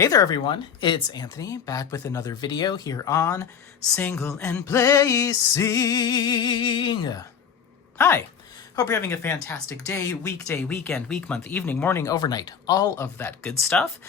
Hey there everyone, it's Anthony back with another video here on Single and Placing. Hi, hope you're having a fantastic day, weekday, weekend, week, month, evening, morning, overnight, all of that good stuff.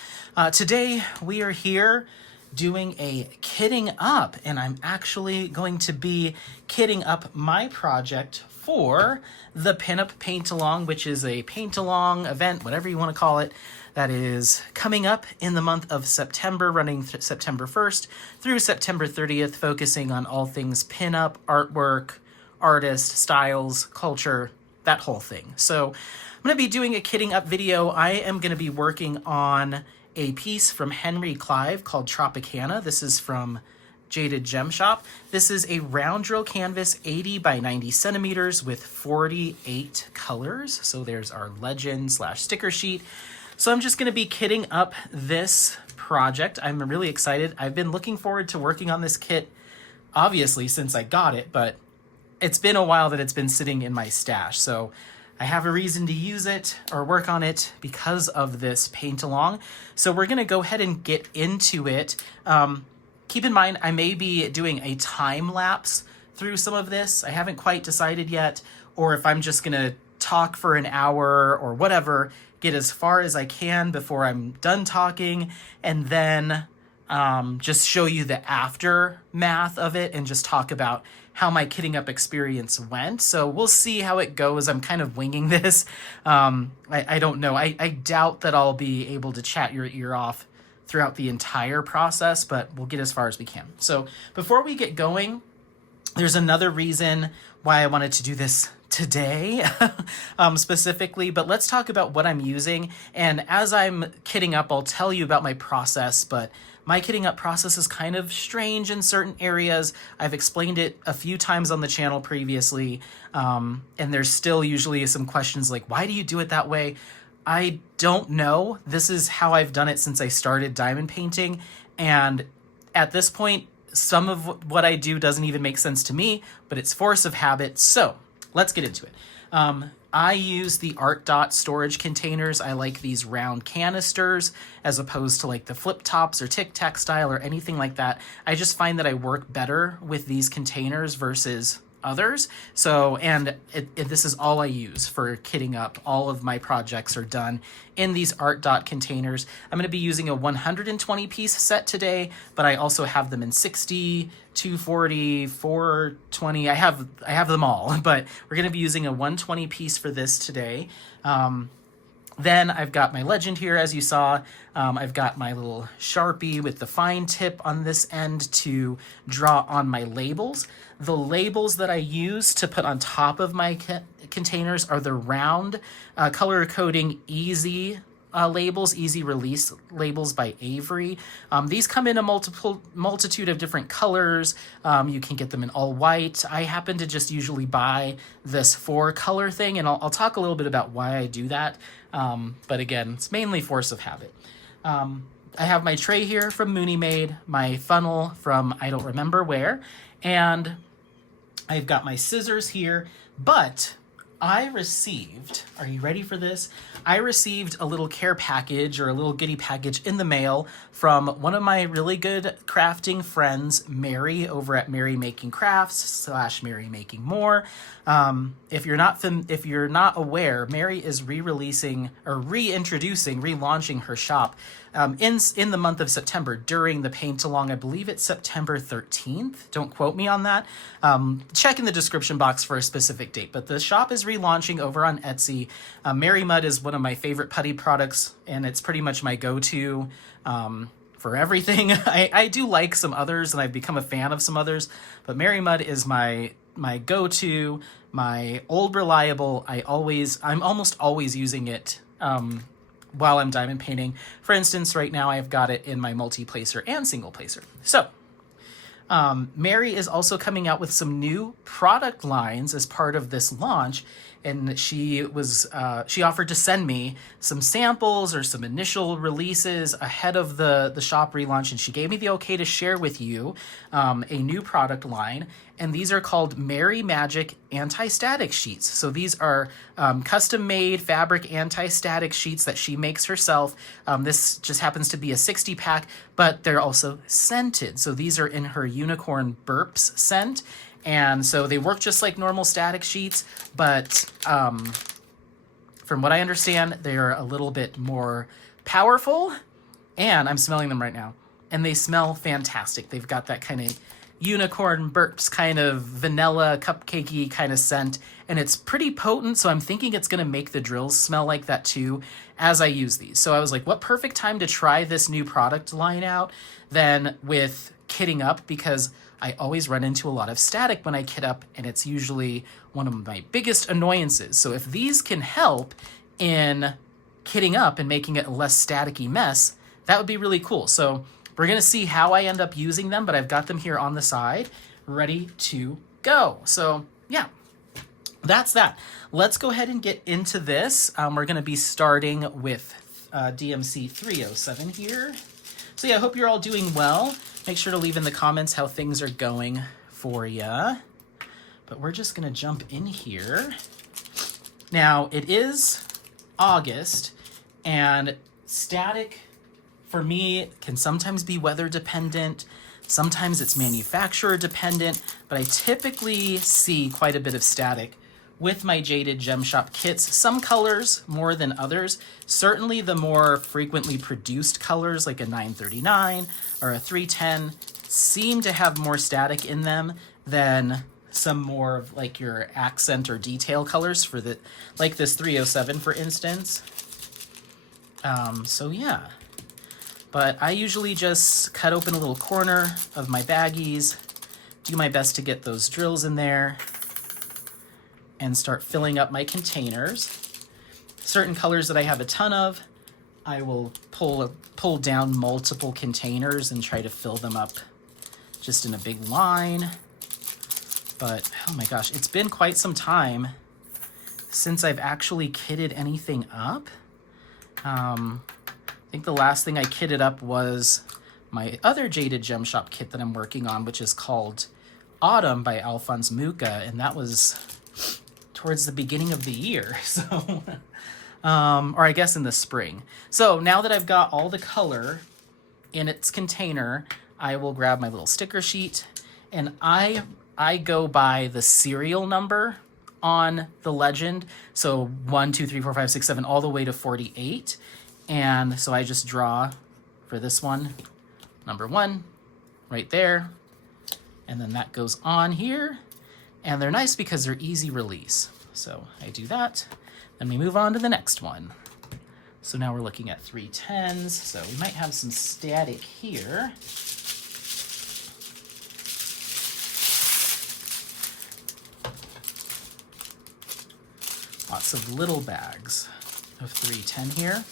Today we are here doing a kitting up, and I'm actually going to be kitting up my project for the Pinup Paint Along, which is a paint along event, whatever you want to call it, that is coming up in the month of September, running September 1st through September 30th, focusing on all things pinup, artwork, artist, styles, culture, that whole thing. So I'm going to be doing a kitting up video. I am going to be working on a piece from Henry Clive called Tropicana. This is from Jaded Gem Shop. This is a round drill canvas, 80 by 90 centimeters with 48 colors. So there's our legend / sticker sheet. So I'm just going to be kitting up this project. I'm really excited. I've been looking forward to working on this kit, obviously, since I got it, but it's been a while that it's been sitting in my stash. So I have a reason to use it or work on it because of this paint along. So we're going to go ahead and get into it. Keep in mind, I may be doing a time lapse through some of this. I haven't quite decided yet, or if I'm just going to talk for an hour or whatever, get as far as I can before I'm done talking, and then just show you the aftermath of it and just talk about how my kitting up experience went. So we'll see how it goes. I'm kind of winging this. I don't know. I doubt that I'll be able to chat your ear off throughout the entire process, but we'll get as far as we can. So before we get going, there's another reason why I wanted to do this today specifically, but let's talk about what I'm using. And as I'm kitting up, I'll tell you about my process, but my kitting up process is kind of strange in certain areas. I've explained it a few times on the channel previously, and there's still usually some questions like, why do you do it that way? I don't know. This is how I've done it since I started diamond painting, and at this point, some of what I do doesn't even make sense to me, but it's force of habit. So let's get into it. I use the Art Dot storage containers. I like these round canisters as opposed to like the flip tops or Tic Tac style or anything like that. I just find that I work better with these containers versus others. So, and this is all I use for kitting up. All of my projects are done in these Art Dot containers. I'm going to be using a 120 piece set today, but I also have them in 60, 240, 420. I have them all, but we're going to be using a 120 piece for this today. Then I've got my legend here, as you saw. I've got my little Sharpie with the fine tip on this end to draw on my labels. The labels that I use to put on top of my containers are the round color coding easy labels, easy release labels by Avery. These come in a multitude of different colors. You can get them in all white. I happen to just usually buy this 4-color thing, and I'll talk a little bit about why I do that. But again, it's mainly force of habit. I have my tray here from Mooney Made, my funnel from I don't remember where, and I've got my scissors here, but I received, are you ready for this? I received a little care package or a little goodie package in the mail from one of my really good crafting friends, Mary, over at MerryMagic Crafts / MerryMaking More. If you're not aware, Mary is relaunching her shop in the month of September during the paint along. I believe it's September 13th. Don't quote me on that. Check in the description box for a specific date. But the shop is relaunching over on Etsy. Mary Mud is one of my favorite putty products, and it's pretty much my go-to for everything. I do like some others, and I've become a fan of some others, but Mary Mud is my go-to, my old reliable. I'm almost always using it while I'm diamond painting. For instance, right now I've got it in my multi-placer and single placer. So Mary is also coming out with some new product lines as part of this launch, and she offered to send me some samples or some initial releases ahead of the shop relaunch, and she gave me the okay to share with you a new product line. And these are called MerryMagic Anti-Static Sheets. So these are custom-made fabric anti-static sheets that she makes herself. This just happens to be a 60-pack, but they're also scented. So these are in her Unicorn Burps scent. And so they work just like normal static sheets, but from what I understand, they're a little bit more powerful. And I'm smelling them right now. And they smell fantastic. They've got that kind of Unicorn Burps kind of vanilla cupcakey kind of scent, and it's pretty potent, so I'm thinking it's going to make the drills smell like that too as I use these. So I was like, what perfect time to try this new product line out than with kitting up, because I always run into a lot of static when I kit up, and it's usually one of my biggest annoyances. So if these can help in kitting up and making it a less staticky mess, that would be really cool. So we're going to see how I end up using them, but I've got them here on the side ready to go. So yeah, that's that. Let's go ahead and get into this. We're going to be starting with DMC 307 here. So yeah, I hope you're all doing well. Make sure to leave in the comments how things are going for you. But we're just going to jump in here. Now, it is August, and static for me can sometimes be weather dependent. Sometimes it's manufacturer dependent, but I typically see quite a bit of static with my Jaded Gem Shop kits. Some colors more than others. Certainly the more frequently produced colors, like a 939 or a 310, seem to have more static in them than some more of like your accent or detail colors for the, like this 307 for instance. So yeah. But I usually just cut open a little corner of my baggies, do my best to get those drills in there, and start filling up my containers. Certain colors that I have a ton of, I will pull down multiple containers and try to fill them up just in a big line. But oh my gosh, it's been quite some time since I've actually kitted anything up. I think the last thing I kitted up was my other Jaded Gem Shop kit that I'm working on, which is called Autumn by Alphonse Mucha, and that was towards the beginning of the year, so or I guess in the spring. So now that I've got all the color in its container, I will grab my little sticker sheet, and I go by the serial number on the legend, so 1, 2, 3, 4, 5, 6, 7, all the way to 48. And so I just draw for this one, number 1, right there. And then that goes on here. And they're nice because they're easy release. So I do that. Then we move on to the next one. So now we're looking at 310s. So we might have some static here. Lots of little bags of 310 here.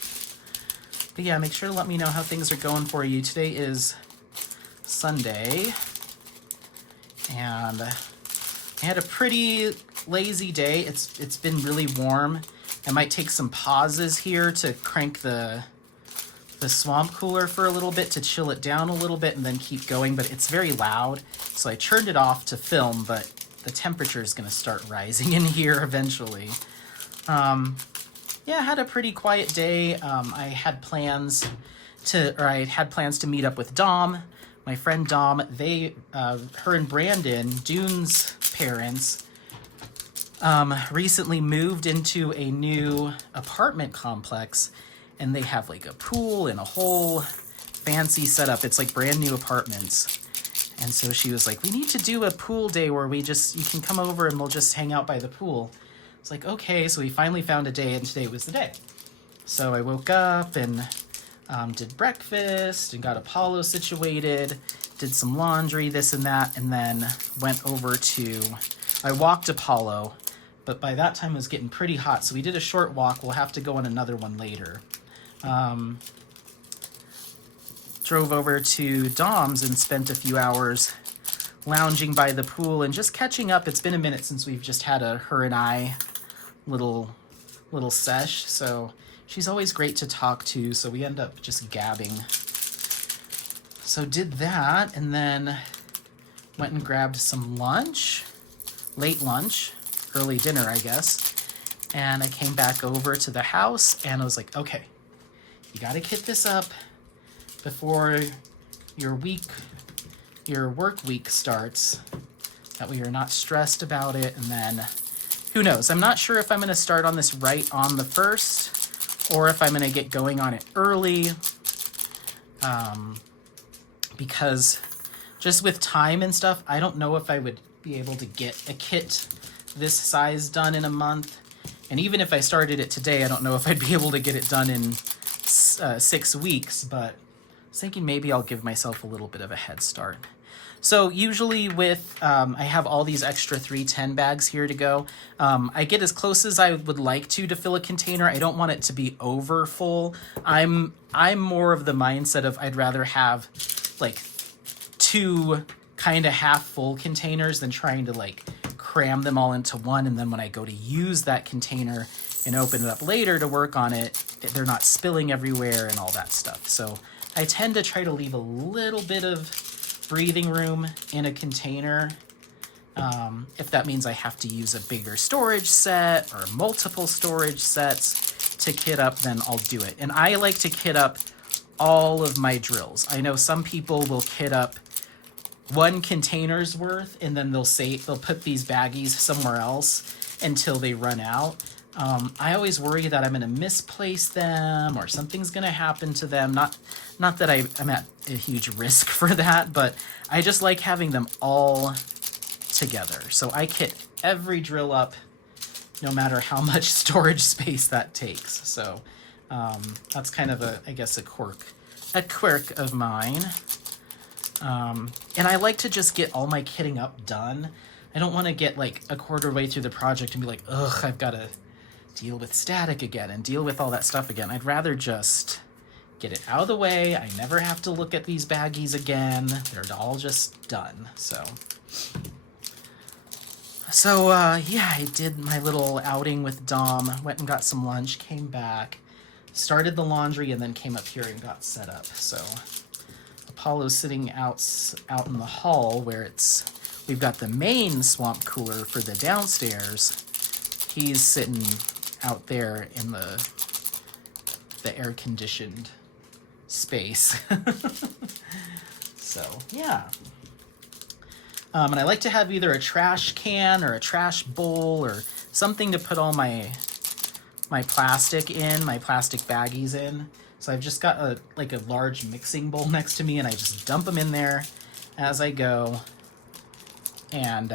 But yeah, make sure to let me know how things are going for you. Today is Sunday, and I had a pretty lazy day. It's been really warm. I might take some pauses here to crank the swamp cooler for a little bit to chill it down a little bit and then keep going, but it's very loud. So I turned it off to film, but the temperature is going to start rising in here eventually. Yeah, I had a pretty quiet day. I had plans to meet up with Dom, my friend Dom. Her and Brandon, Dune's parents, recently moved into a new apartment complex, and they have like a pool and a whole fancy setup. It's like brand new apartments. And so she was like, we need to do a pool day where you can come over and we'll just hang out by the pool. It's like, okay, so we finally found a day, and today was the day. So I woke up and did breakfast and got Apollo situated, did some laundry, this and that, and then went over I walked Apollo, but by that time it was getting pretty hot, so we did a short walk. We'll have to go on another one later. Drove over to Dom's and spent a few hours lounging by the pool and just catching up. It's been a minute since we've just had a her and I little sesh. So she's always great to talk to. So we end up just gabbing. So did that, and then went and grabbed some lunch, late lunch, early dinner, I guess. And I came back over to the house and I was like, okay, you got to kit this up before your work week starts. That way you're not stressed about it. And then who knows? I'm not sure if I'm going to start on this right on the 1st or if I'm going to get going on it early. Because just with time and stuff, I don't know if I would be able to get a kit this size done in a month. And even if I started it today, I don't know if I'd be able to get it done in 6 weeks, but I was thinking maybe I'll give myself a little bit of a head start. So usually with, I have all these extra 310 bags here to go. I get as close as I would like to fill a container. I don't want it to be over full. I'm more of the mindset of I'd rather have like 2 kind of half full containers than trying to like cram them all into one, and then when I go to use that container and open it up later to work on it, they're not spilling everywhere and all that stuff. So I tend to try to leave a little bit of breathing room in a container. If that means I have to use a bigger storage set or multiple storage sets to kit up, then I'll do it. And I like to kit up all of my drills. I know some people will kit up 1 container's worth, and then they'll put these baggies somewhere else until they run out. I always worry that I'm going to misplace them or something's going to happen to them. Not that I'm at a huge risk for that, but I just like having them all together. So I kit every drill up, no matter how much storage space that takes. So that's kind of I guess a quirk of mine. And I like to just get all my kitting up done. I don't want to get like a quarter way through the project and be like, ugh, I've got to deal with static again and deal with all that stuff again. I'd rather just get it out of the way. I never have to look at these baggies again. They're all just done. So yeah, I did my little outing with Dom, went and got some lunch, came back, started the laundry, and then came up here and got set up. So Apollo's sitting out in the hall where we've got the main swamp cooler for the downstairs. He's sitting out there in the air-conditioned space. So, yeah. And I like to have either a trash can or a trash bowl or something to put all my plastic baggies in. So I've just got a large mixing bowl next to me, and I just dump them in there as I go. And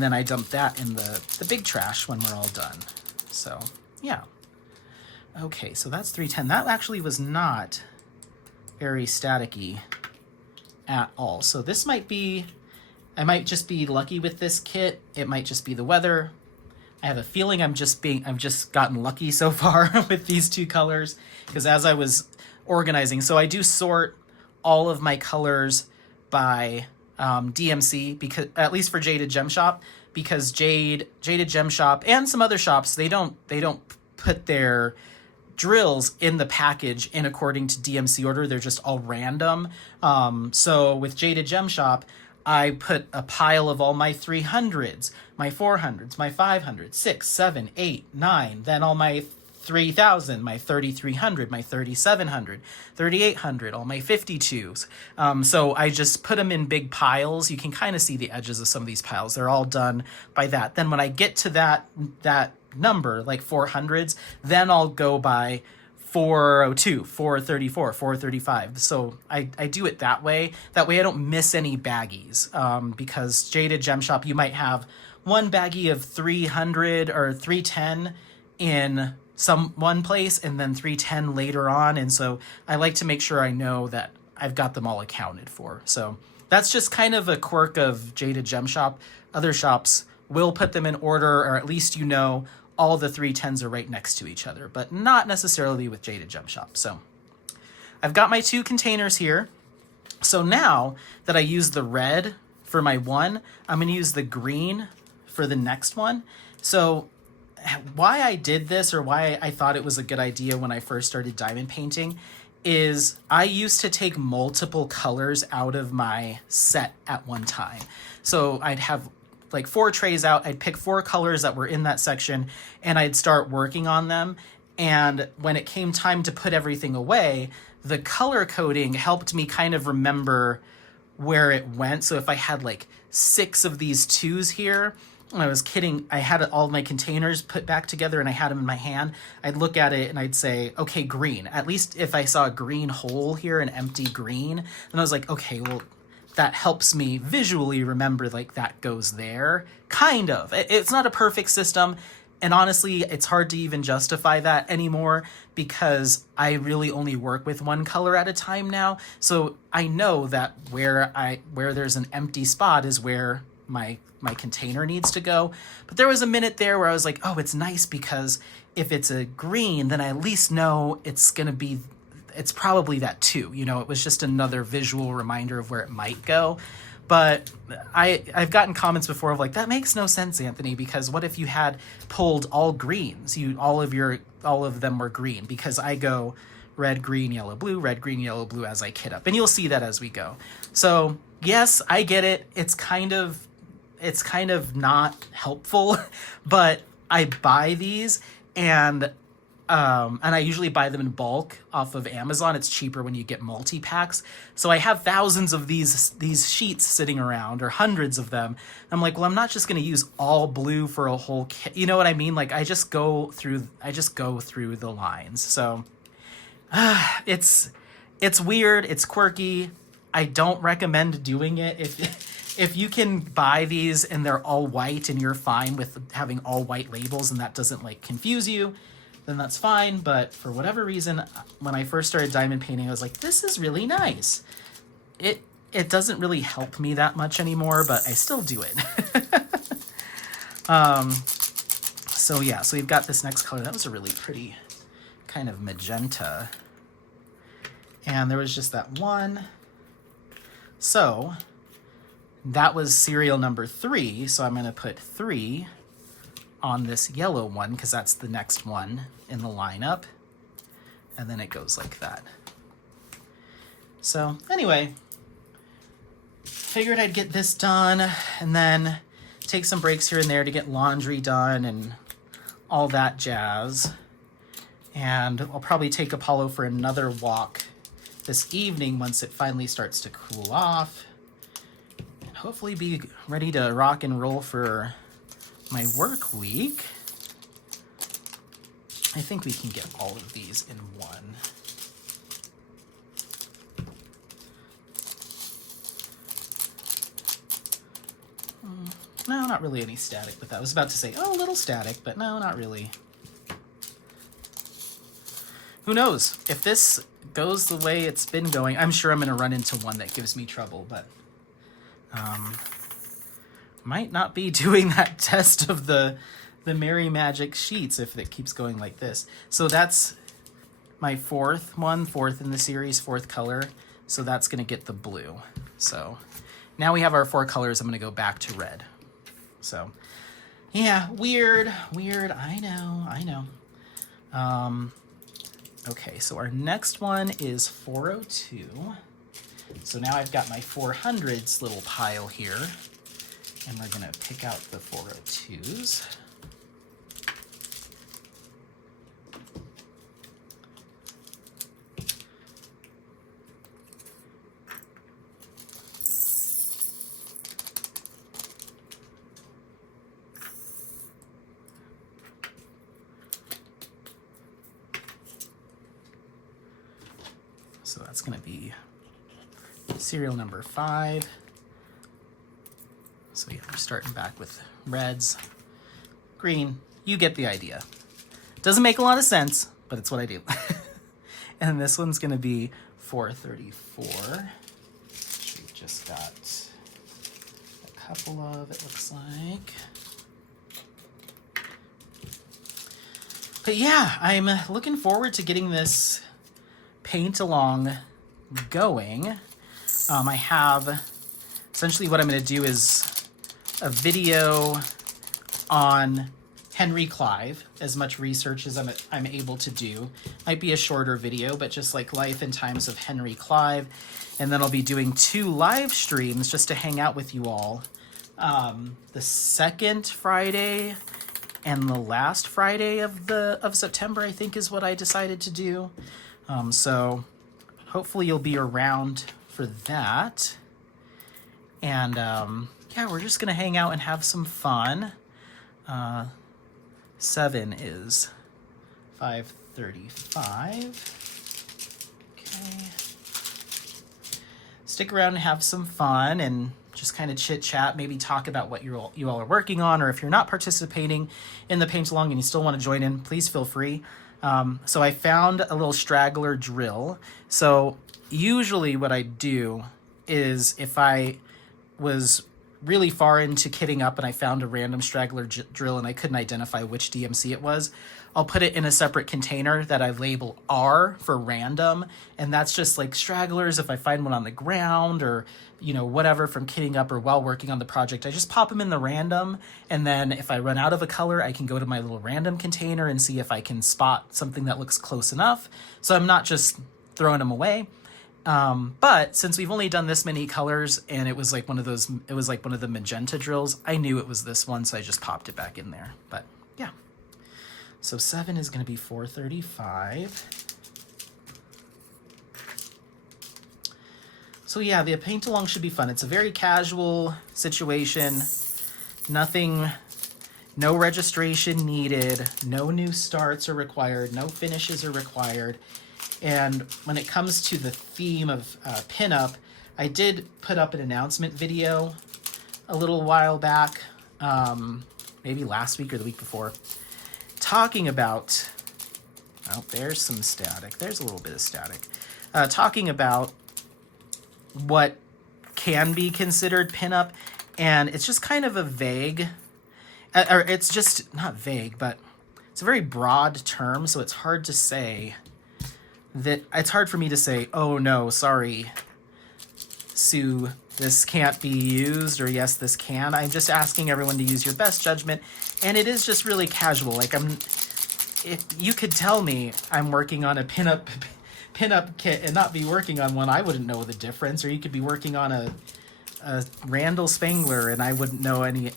then I dump that in the big trash when we're all done. So, yeah. Okay, so that's 310. That actually was not very staticky at all. So this I might just be lucky with this kit. It might just be the weather. I have a feeling I've just gotten lucky so far with these 2 colors, because as I was organizing, so I do sort all of my colors by DMC, because at least for Jaded Gem Shop, because Jaded Gem Shop and some other shops, they don't put their drills in the package in according to DMC order. They're just all random. So with Jaded Gem Shop, I put a pile of all my 300s, my 400s, my 500s, 6, 7, 8, 9, then all my 3000, my 3300, my 3700, 3800, all my 52s. So I just put them in big piles. You can kind of see the edges of some of these piles. They're all done by that. Then when I get to that number, like 400s, then I'll go by 402, 434, 435. So I do it that way. That way I don't miss any baggies. Because Jaded Gem Shop, you might have one baggie of 300 or 310 in one place and then 310 later on. And so I like to make sure I know that I've got them all accounted for. So that's just kind of a quirk of Jaded Gem Shop. Other shops will put them in order, or at least all the 310s are right next to each other, but not necessarily with Jaded Gem Shop. So I've got my 2 containers here. So now that I use the red for my one, I'm going to use the green for the next one. So why I did this, or why I thought it was a good idea when I first started diamond painting, is I used to take multiple colors out of my set at one time. So I'd have like 4 trays out, I'd pick 4 colors that were in that section, and I'd start working on them. And when it came time to put everything away, the color coding helped me kind of remember where it went. So if I had like 6 of these 2s here, I was kidding, I had all my containers put back together and I had them in my hand, I'd look at it and I'd say, okay, green. At least if I saw a green hole here, an empty green, then I was like, okay, well, that helps me visually remember, like, that goes there. Kind of. It's not a perfect system, and honestly, it's hard to even justify that anymore because I really only work with one color at a time now. So I know that where there's an empty spot is where my container needs to go. But there was a minute there where I was like, oh, it's nice because if it's a green, then I at least know it's probably that too. You know, it was just another visual reminder of where it might go. But I've gotten comments before of like, that makes no sense, Anthony, because what if you had pulled all greens? All of them were green, because I go red, green, yellow, blue, red, green, yellow, blue as I kit up. And you'll see that as we go. So yes, I get it. It's kind of not helpful, but I buy these and I usually buy them in bulk off of Amazon. It's cheaper when you get multi-packs. So I have thousands of these sheets sitting around, or hundreds of them. I'm like, well, I'm not just going to use all blue for a whole kit. You know what I mean? Like, I just go through the lines. So it's weird. It's quirky. I don't recommend doing it. If you can buy these and they're all white and you're fine with having all white labels and that doesn't like confuse you, then that's fine. But for whatever reason, when I first started diamond painting, I was like, this is really nice. It doesn't really help me that much anymore, but I still do it. So yeah, so we've got this next color. That was a really pretty kind of magenta. And there was just that one. So that was serial number 3. So I'm going to put 3 on this yellow one because that's the next one in the lineup. And then it goes like that. So anyway, figured I'd get this done and then take some breaks here and there to get laundry done and all that jazz. And I'll probably take Apollo for another walk this evening once it finally starts to cool off. And hopefully be ready to rock and roll for my work week. I think we can get all of these in one. No, not really any static with that. I was about to say, oh, a little static, but no, not really. Who knows? If this goes the way it's been going, I'm sure I'm going to run into one that gives me trouble, but might not be doing that test of the MerryMagic sheets if it keeps going like this. So that's my fourth in the series, 4th color. So that's going to get the blue. So now we have our 4 colors. I'm going to go back to red. So yeah, weird. I know. Okay, so our next one is 402. So now I've got my 400s little pile here, and we're gonna pick out the 402s. So that's going to be serial number 5. So yeah, we're starting back with reds, green. You get the idea. Doesn't make a lot of sense, but it's what I do. And this one's going to be 434. Which we've just got a couple of, it looks like. But yeah, I'm looking forward to getting this paint along going. I have essentially what I'm going to do is a video on Henry Clive, as much research as I'm able to do. Might be a shorter video, but just like life and times of Henry Clive. And then I'll be doing 2 live streams just to hang out with you all. The second Friday and the last Friday of September, I think, is what I decided to do. So hopefully you'll be around for that. And yeah, we're just gonna hang out and have some fun. 7 is 5:35. Okay. Stick around and have some fun and just kind of chit chat, maybe talk about what you all are working on, or if you're not participating in the paint along and you still want to join in, please feel free. So I found a little straggler drill. So usually what I do is if I was really far into kitting up and I found a random straggler drill and I couldn't identify which DMC it was, I'll put it in a separate container that I label R for random. And that's just like stragglers. If I find one on the ground or, you know, whatever from kitting up or while working on the project, I just pop them in the random. And then if I run out of a color, I can go to my little random container and see if I can spot something that looks close enough. So I'm not just throwing them away. But since we've only done this many colors and it was like one of the magenta drills, I knew it was this one, so I just popped it back in there. But yeah. So 7 is going to be 435. So yeah, the paint along should be fun. It's a very casual situation. Nothing, no registration needed, no new starts are required, no finishes are required. And when it comes to the theme of pinup, I did put up an announcement video a little while back, maybe last week or the week before, talking about, oh, there's some static. There's a little bit of static. Talking about what can be considered pinup, and it's just kind of a vague, or it's just not vague, but it's a very broad term, so it's hard to say. It's hard for me to say, oh no, sorry, Sue, this can't be used, or yes, this can. I'm just asking everyone to use your best judgment, and it is just really casual. Like if you could tell me I'm working on a pinup kit and not be working on one, I wouldn't know the difference. Or you could be working on a Randall Spangler and I wouldn't know any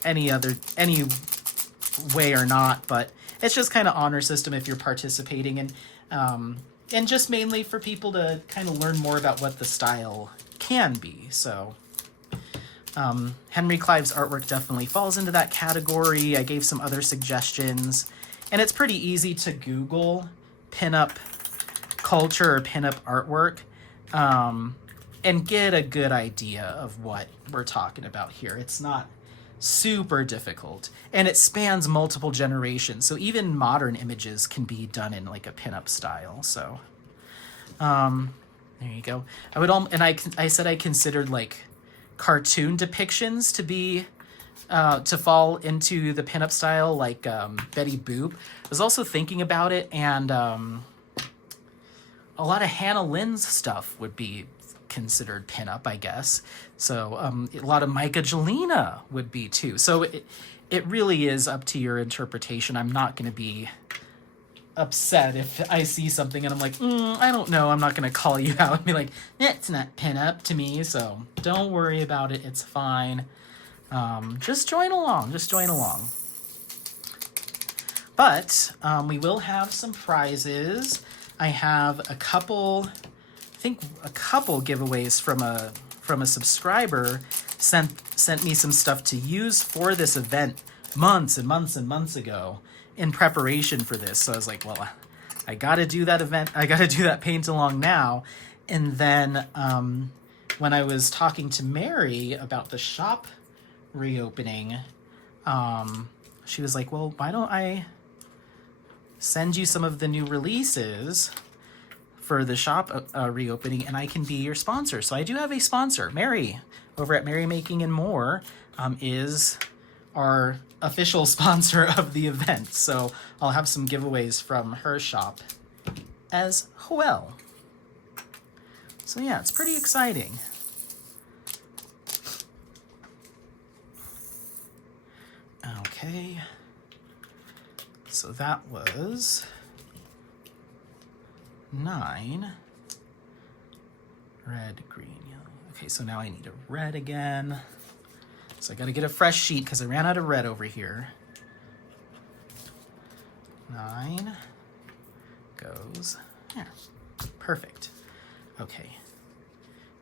way or not. But it's just kind of honor system if you're participating, and just mainly for people to kind of learn more about what the style can be. So Henry Clive's artwork definitely falls into that category. I gave some other suggestions, and it's pretty easy to Google pinup culture or pinup artwork and get a good idea of what we're talking about here. It's not super difficult, and it spans multiple generations, so even modern images can be done in like a pinup style. So there you go. I said I considered like cartoon depictions to be to fall into the pinup style, like Betty Boop. I was also thinking about it, and a lot of Hannah Lynn's stuff would be considered pinup, I guess. So a lot of Micah Jelena would be too. So it really is up to your interpretation. I'm not going to be upset if I see something and I'm like, I don't know. I'm not going to call you out and be like, it's not pinup to me. So don't worry about it. It's fine. Just join along. Just join along. But we will have some prizes. I have a couple giveaways from a subscriber sent me some stuff to use for this event months and months and months ago in preparation for this. So I was like, well, I got to do that event. I got to do that paint along now. And then when I was talking to Mary about the shop reopening, she was like, well, why don't I send you some of the new releases for the shop reopening, and I can be your sponsor. So I do have a sponsor. Mary over at MerryMaking and More is our official sponsor of the event. So I'll have some giveaways from her shop as well. So yeah, it's pretty exciting. Okay. so that was 9. Red, green, yellow. Okay, so now I need a red again. So I got to get a fresh sheet because I ran out of red over here. 9 goes there. Perfect. Okay.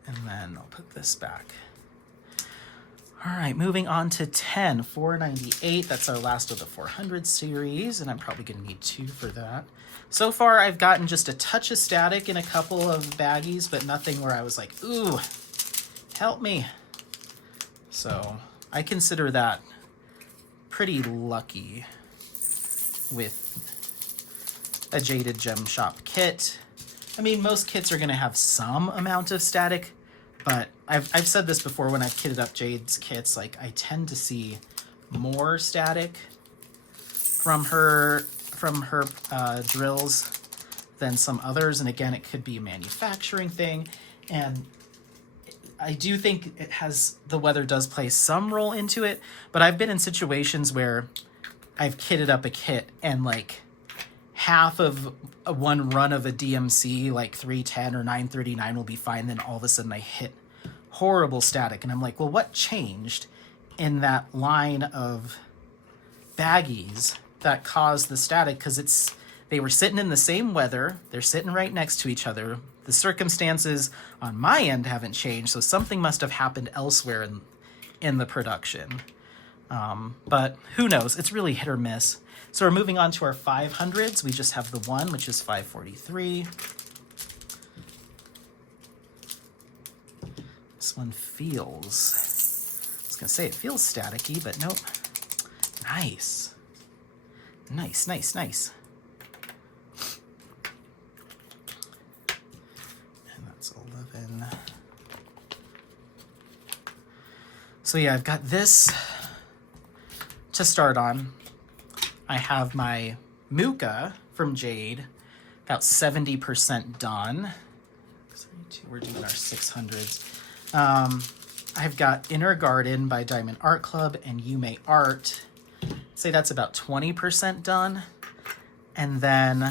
And then I'll put this back. All right, moving on to 10, 498. That's our last of the 400 series, and I'm probably going to need 2 for that. So far, I've gotten just a touch of static in a couple of baggies, but nothing where I was like, ooh, help me. So I consider that pretty lucky with a Jaded Gem Shop kit. I mean, most kits are going to have some amount of static, but I've said this before when I've kitted up Jade's kits, like I tend to see more static from her drills than some others. And again, it could be a manufacturing thing. And I do think the weather does play some role into it, but I've been in situations where I've kitted up a kit and like half of one run of a DMC, like 310 or 939 will be fine. Then all of a sudden I hit horrible static. And I'm like, well, what changed in that line of baggies that caused the static? Because they were sitting in the same weather. They're sitting right next to each other. The circumstances on my end haven't changed. So something must have happened elsewhere in the production. But who knows? It's really hit or miss. So we're moving on to our 500s. We just have the one, which is 543. This one feels, I was going to say it feels staticky, but nope. Nice. Nice, nice, nice. And that's 11. So yeah, I've got this to start on. I have my Muka from Jade, about 70% done. We're doing our 600s. I've got Inner Garden by Diamond Art Club and Yume Art. I'd say that's about 20% done. And then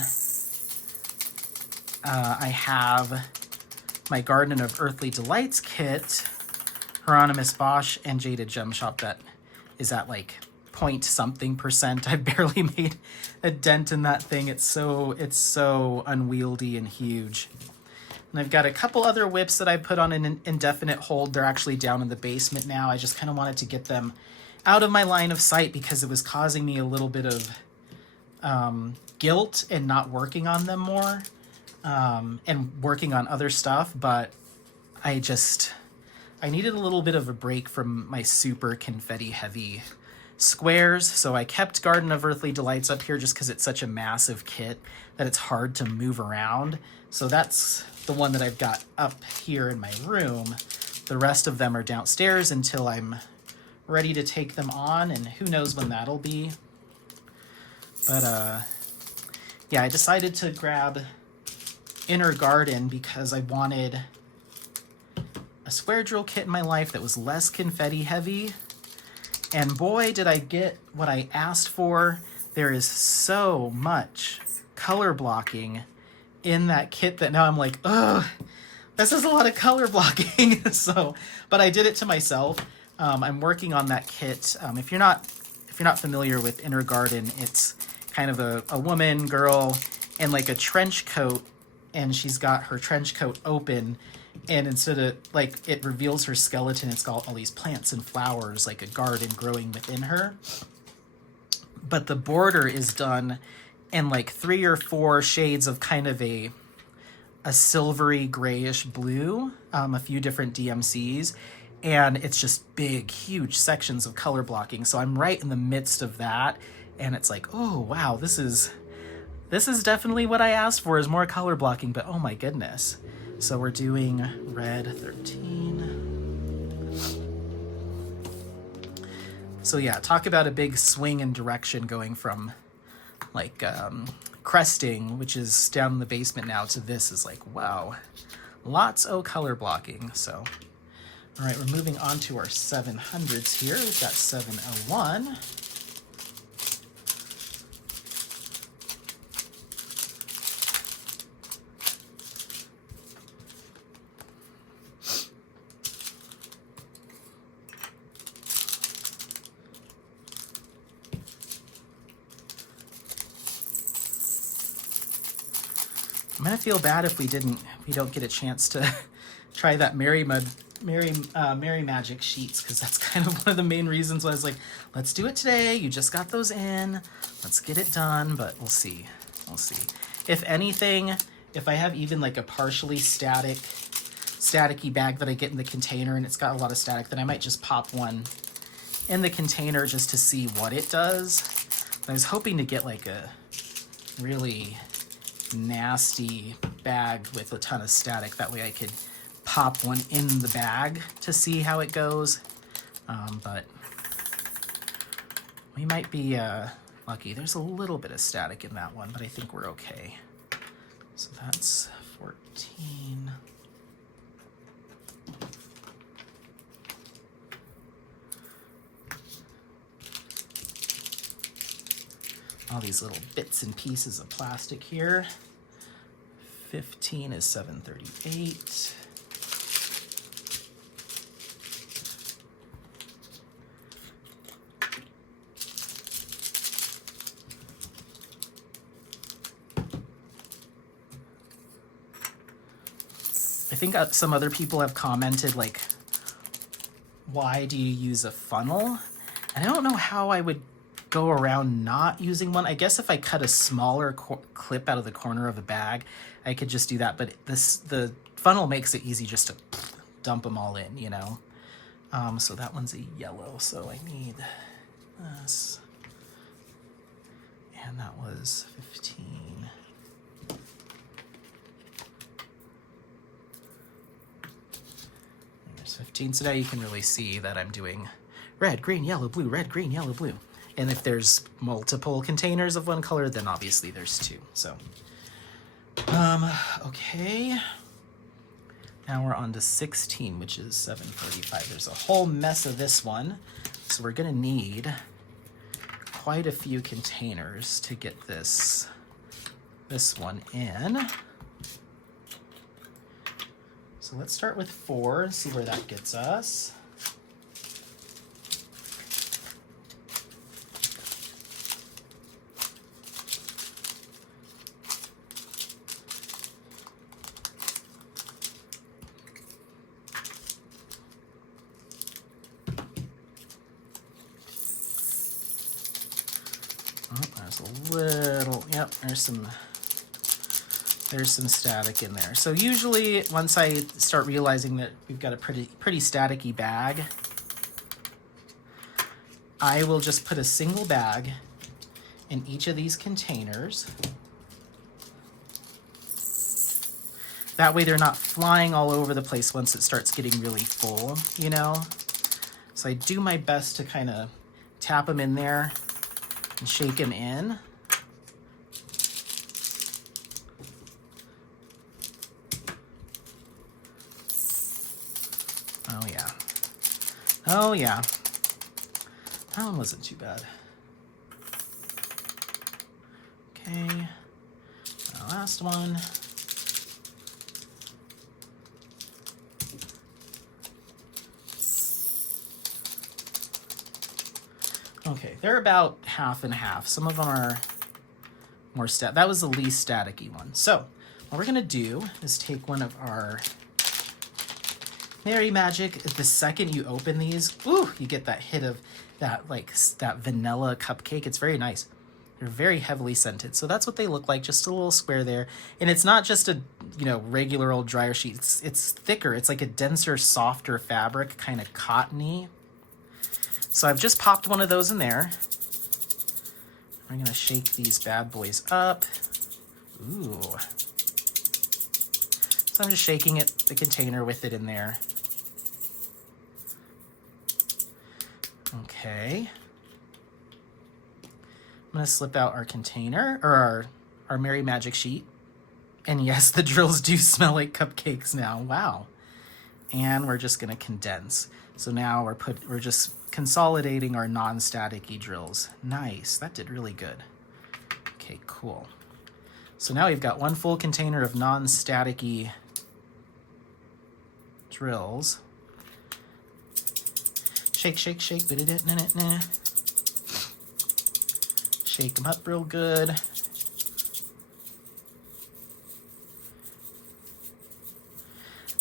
I have my Garden of Earthly Delights kit, Hieronymus Bosch and Jaded Gem Shop, that is at like point something percent. I barely made a dent in that thing. It's so unwieldy and huge. And I've got a couple other whips that I put on an indefinite hold. They're actually down in the basement now. I just kind of wanted to get them out of my line of sight because it was causing me a little bit of guilt in not working on them more and working on other stuff. But I needed a little bit of a break from my super confetti heavy squares. So I kept Garden of Earthly Delights up here just because it's such a massive kit that it's hard to move around. So that's the one that I've got up here in my room. The rest of them are downstairs until I'm ready to take them on, and who knows when that'll be. But yeah, I decided to grab Inner Garden because I wanted a square drill kit in my life that was less confetti heavy. And boy, did I get what I asked for. There is so much color blocking in that kit that now I'm like, ugh, this is a lot of color blocking. But I did it to myself. I'm working on that kit. If you're not familiar with Inner Garden, it's kind of a woman, girl, in like a trench coat, and she's got her trench coat open, and instead of like it reveals her skeleton, it's got all these plants and flowers, like a garden growing within her. But the border is done in like 3 or 4 shades of kind of a silvery grayish blue, a few different DMCs, and it's just big, huge sections of color blocking. So I'm right in the midst of that, and it's like, oh wow, this is definitely what I asked for, is more color blocking, but oh my goodness. So we're doing red 13. So yeah, talk about a big swing in direction going from like cresting, which is down in the basement now, to this is like, wow, lots of color blocking. So all right, we're moving on to our 700s here. We've got 701. kind of feel bad if we don't get a chance to try that MerryMagic sheets, because that's kind of one of the main reasons why I was like, let's do it today. You just got those in. Let's get it done, but we'll see. We'll see. If anything, if I have even like a partially staticky bag that I get in the container and it's got a lot of static, then I might just pop one in the container just to see what it does. I was hoping to get like a really nasty bag with a ton of static. That way I could pop one in the bag to see how it goes. But we might be lucky. There's a little bit of static in that one, but I think we're okay. So that's 14. All these little bits and pieces of plastic here. 15 is 738. I think some other people have commented, like, why do you use a funnel? And I don't know how I would go around not using one. I guess if I cut a smaller clip out of the corner of a bag, I could just do that. But the funnel makes it easy just to dump them all in, you know? So that one's a yellow, so I need this. And that was 15. There's 15. So now you can really see that I'm doing red, green, yellow, blue, red, green, yellow, blue. And if there's multiple containers of one color, then obviously there's two. So, okay. Now we're on to 16, which is 745. There's a whole mess of this one. So we're gonna need quite a few containers to get this one in. So let's start with 4 and see where that gets us. There's some static in there. So usually once I start realizing that we've got a pretty staticky bag, I will just put a single bag in each of these containers. That way they're not flying all over the place once it starts getting really full, you know? So I do my best to kind of tap them in there and shake them in. Oh yeah. Oh yeah. That one wasn't too bad. Okay. The last one. Okay, they're about half and half. Some of them are more that was the least staticky one. So what we're gonna do is take one of our MerryMagic. The second you open these, ooh, you get that hit of that, like, that vanilla cupcake. It's very nice. They're very heavily scented. So that's what they look like, just a little square there. And it's not just a, you know, regular old dryer sheet. It's thicker. It's like a denser, softer fabric, kind of cottony. So I've just popped one of those in there. I'm gonna shake these bad boys up. Ooh. So I'm just shaking the container with it in there. Okay. I'm gonna slip out our container, or our MerryMagic sheet. And yes, the drills do smell like cupcakes now. Wow. And we're just gonna condense. So now we're just consolidating our non-staticky drills. Nice, that did really good. Okay, cool. So now we've got one full container of non-staticky drills. Shake, shake, shake. Shake them up real good.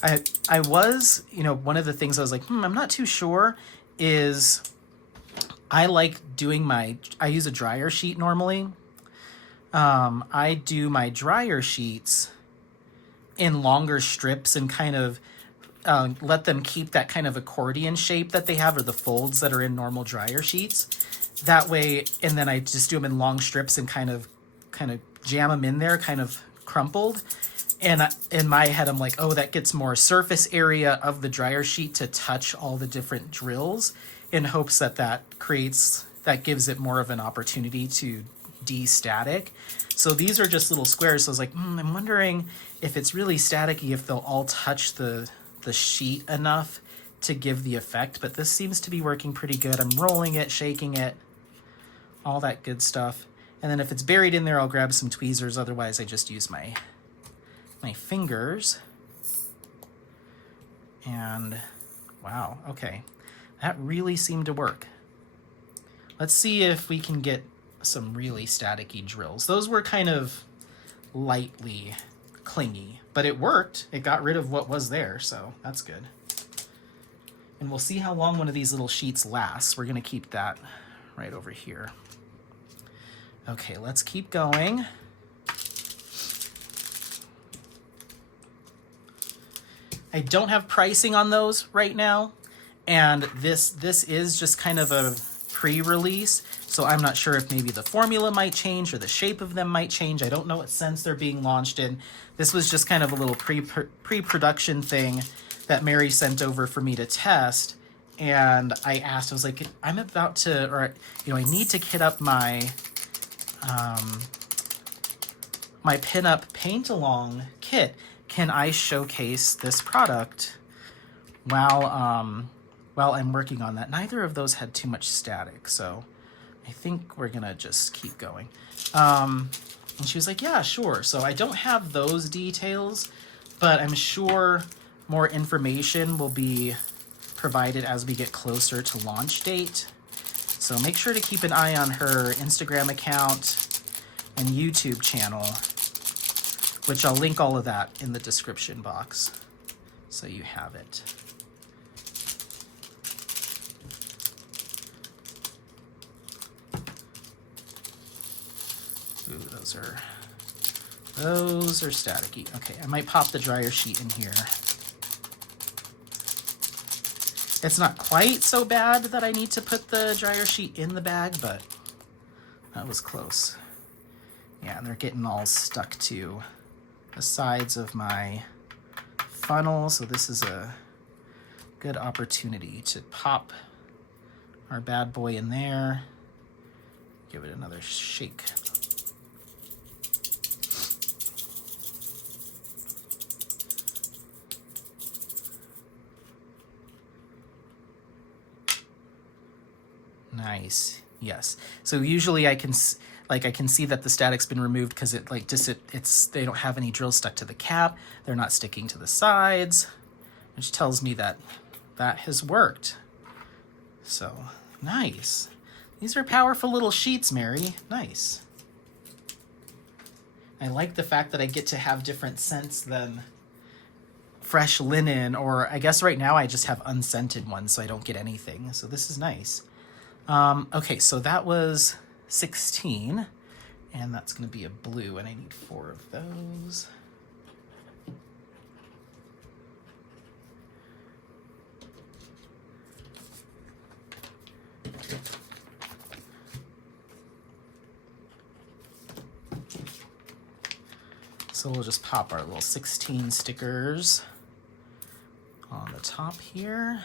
I was, you know, one of the things I was like, I'm not too sure is I like doing I use a dryer sheet normally. I do my dryer sheets in longer strips and kind of let them keep that kind of accordion shape that they have, or the folds that are in normal dryer sheets. That way, and then I just do them in long strips and kind of jam them in there, kind of crumpled. And in my head, I'm like, oh, that gets more surface area of the dryer sheet to touch all the different drills, in hopes that that gives it more of an opportunity to de-static. So these are just little squares. So I was like, I'm wondering if it's really staticky, if they'll all touch the sheet enough to give the effect. But this seems to be working pretty good. I'm rolling it, shaking it, all that good stuff. And then if it's buried in there, I'll grab some tweezers. Otherwise, I just use my fingers. And wow, okay. That really seemed to work. Let's see if we can get some really staticky drills. Those were kind of lightly clingy, but it worked. It got rid of what was there, so that's good. And we'll see how long one of these little sheets lasts. We're gonna keep that right over here. Okay, let's keep going. I don't have pricing on those right now, and this is just kind of a pre-release, so I'm not sure if maybe the formula might change or the shape of them might change. I don't know what sense they're being launched in. This was just kind of a little pre-production thing that Mary sent over for me to test, and I asked, I was like, I'm about to, or, you know, I need to kit up my my pinup paint-along kit. Can I showcase this product while I'm working on that? Neither of those had too much static, so I think we're gonna just keep going. And she was like, yeah, sure. So I don't have those details, but I'm sure more information will be provided as we get closer to launch date. So make sure to keep an eye on her Instagram account and YouTube channel, which I'll link all of that in the description box so you have it. Ooh, those are staticky. Okay, I might pop the dryer sheet in here. It's not quite so bad that I need to put the dryer sheet in the bag, but that was close. Yeah, and they're getting all stuck to the sides of my funnel, so this is a good opportunity to pop our bad boy in there. Give it another shake. Nice. Yes. So usually I can see that the static's been removed because they don't have any drills stuck to the cap. They're not sticking to the sides, which tells me that that has worked. So nice. These are powerful little sheets, Mary. Nice. I like the fact that I get to have different scents than fresh linen, or I guess right now I just have unscented ones, so I don't get anything. So this is nice. Okay, so that was 16, and that's going to be a blue, and I need 4 of those. So we'll just pop our little 16 stickers on the top here.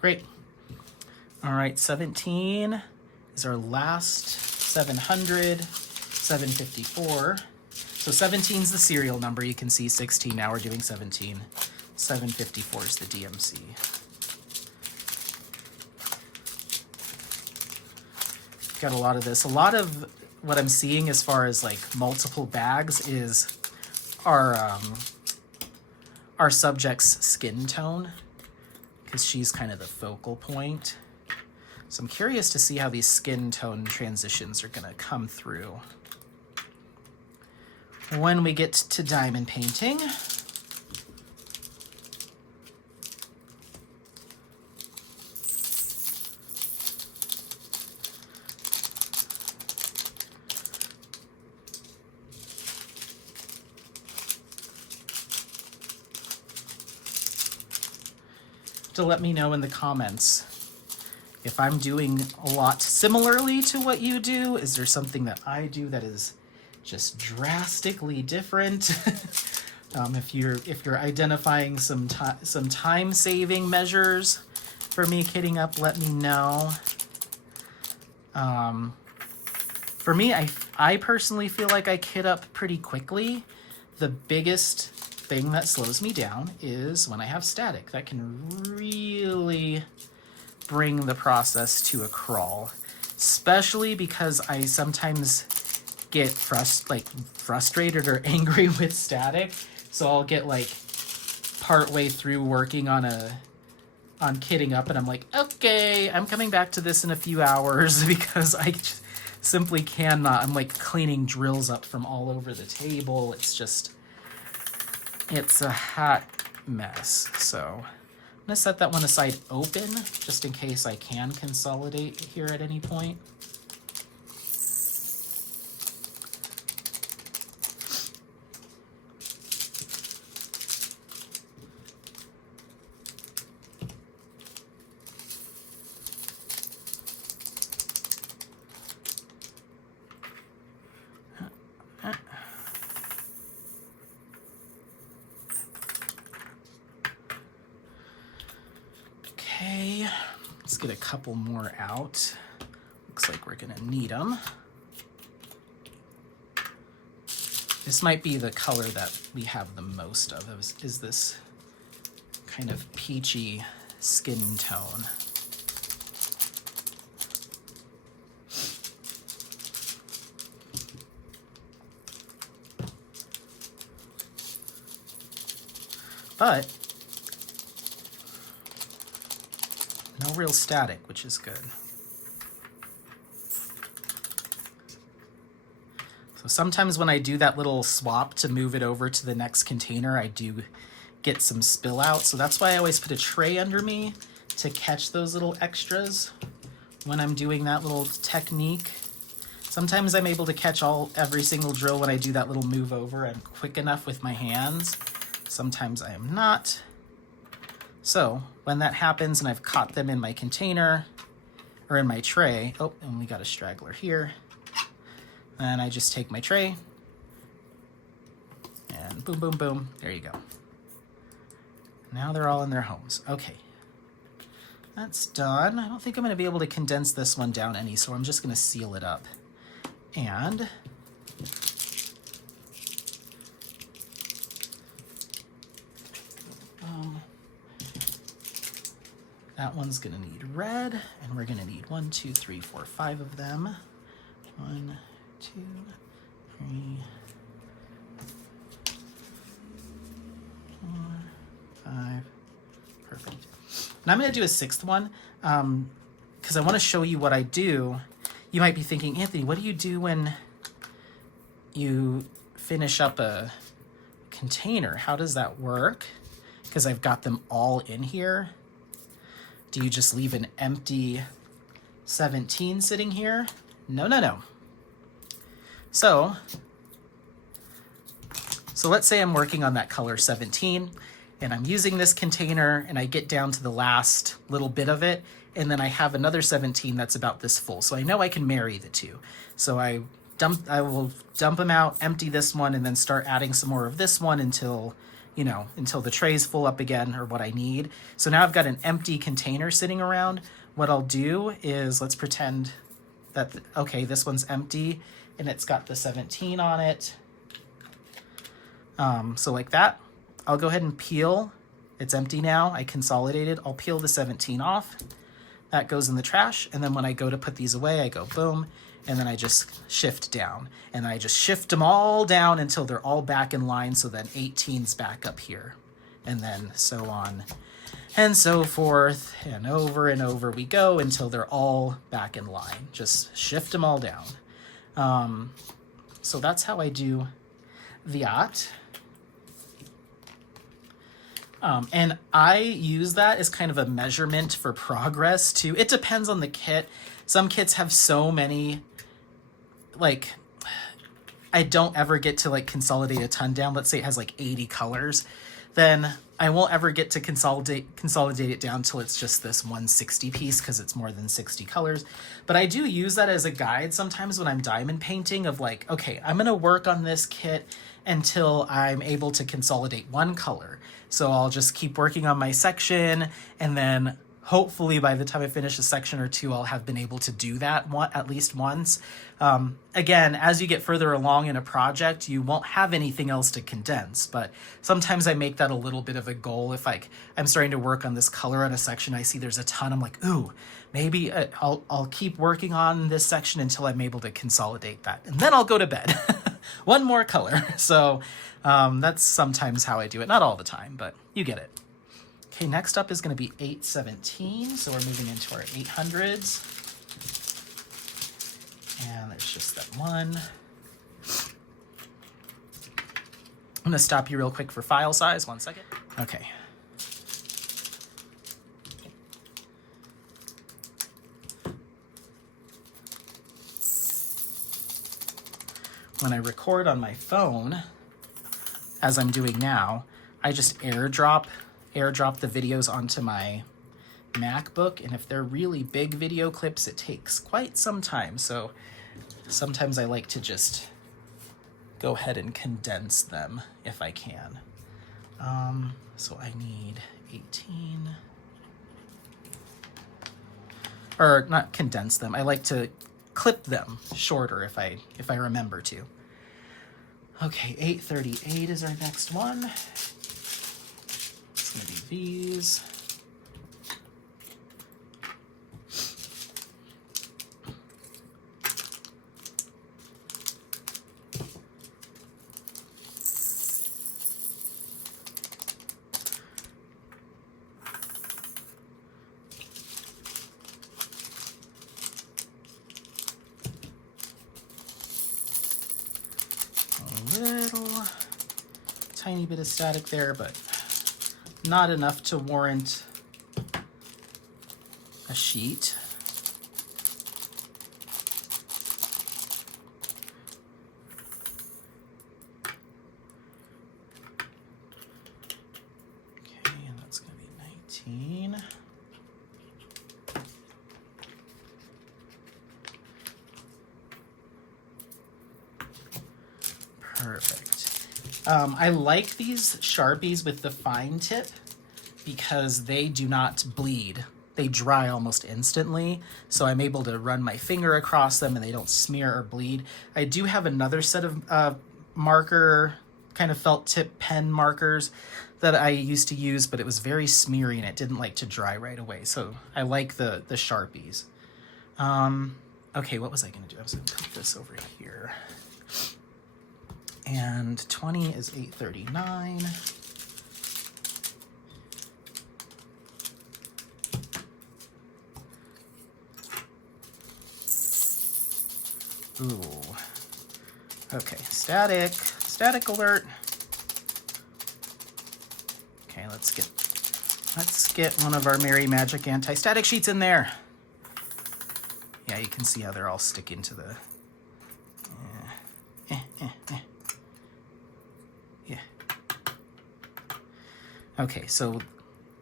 Great. All right, 17 is our last 700, 754. So 17 is the serial number. You can see 16. Now we're doing 17. 754 is the DMC. Got a lot of this. A lot of what I'm seeing as far as like multiple bags is our subject's skin tone. because she's kind of the focal point. So I'm curious to see how these skin tone transitions are gonna come through when we get to diamond painting. To let me know in the comments if I'm doing a lot similarly to what you do. Is there something that I do that is just drastically different? If you're identifying some time saving measures for me kitting up, let me know. For me, I personally feel like I kit up pretty quickly. The biggest thing that slows me down is when I have static. That can really bring the process to a crawl, especially because I sometimes get frustrated or angry with static. So I'll get like partway through working on kitting up and I'm like, okay, I'm coming back to this in a few hours because I just simply cannot. I'm like cleaning drills up from all over the table. It's a hot mess. So I'm gonna set that one aside open just in case I can consolidate here at any point. Okay, let's get a couple more out. Looks like we're gonna need them. This might be the color that we have the most of, is this kind of peachy skin tone. But no real static, which is good. So sometimes when I do that little swap to move it over to the next container, I do get some spill out. So that's why I always put a tray under me to catch those little extras when I'm doing that little technique. Sometimes I'm able to catch every single drill when I do that little move over. I'm quick enough with my hands. Sometimes I am not. So when that happens and I've caught them in my container or in my tray, oh, and we got a straggler here. And I just take my tray and boom, boom, boom, there you go. Now they're all in their homes. Okay, that's done. I don't think I'm gonna be able to condense this one down any, so I'm just gonna seal it up. And that one's gonna need red, and we're gonna need 1, 2, 3, 4, 5 of them. 1, 2, 3, 4, 5. Perfect. And I'm gonna do a 6th one because I want to show you what I do. You might be thinking, Anthony, what do you do when you finish up a container? How does that work? Because I've got them all in here. Do you just leave an empty 17 sitting here? No, no, no. So let's say I'm working on that color 17 and I'm using this container and I get down to the last little bit of it, and then I have another 17 that's about this full. So I know I can marry the two. So I will dump them out, empty this one, and then start adding some more of this one until the tray's full up again, or what I need. So now I've got an empty container sitting around. What I'll do is, let's pretend that, okay, this one's empty and it's got the 17 on it. So like that, I'll go ahead and peel. It's empty now, I consolidated. I'll peel the 17 off. That goes in the trash. And then when I go to put these away, I go boom, and then I just shift down. And I just shift them all down until they're all back in line, so then 18's back up here. And then so on and so forth, and over we go until they're all back in line. Just shift them all down. So that's how I do that. And I use that as kind of a measurement for progress too. It depends on the kit. Some kits have so many, like, I don't ever get to like consolidate a ton down. Let's say it has like 80 colors. Then I won't ever get to consolidate it down till it's just this 160 piece because it's more than 60 colors. But I do use that as a guide sometimes when I'm diamond painting of like, okay, I'm going to work on this kit until I'm able to consolidate one color. So I'll just keep working on my section, and then hopefully by the time I finish a section or two, I'll have been able to do that at least once. Again, as you get further along in a project, you won't have anything else to condense, but sometimes I make that a little bit of a goal. If I'm starting to work on this color on a section, I see there's a ton, I'm like, ooh, maybe I'll keep working on this section until I'm able to consolidate that, and then I'll go to bed. One more color. So that's sometimes how I do it. Not all the time, but you get it. Okay, next up is going to be 817. So we're moving into our 800s. And there's just that one. I'm going to stop you real quick for file size. 1 second. Okay. When I record on my phone, as I'm doing now, I just airdrop the videos onto my MacBook, and if they're really big video clips, it takes quite some time. So sometimes I like to just go ahead and condense them if I can. So I need 18, or not condense them. I like to clip them shorter if I remember to. Okay, 838 is our next one. It's gonna be these. Little tiny bit of static there, but not enough to warrant a sheet. Okay, and that's going to be 19. Perfect. I like these Sharpies with the fine tip because they do not bleed. They dry almost instantly, so I'm able to run my finger across them and they don't smear or bleed. I do have another set of marker, kind of felt tip pen markers that I used to use, but it was very smeary and it didn't like to dry right away. So I like the Sharpies. Okay, what was I going to do? I was going to put this over here. And 20 is 839. Ooh. Okay, static alert. Okay, let's get one of our MerryMagic Anti-Static Sheets in there. Yeah, you can see how they're all sticking to the... Yeah. Okay, so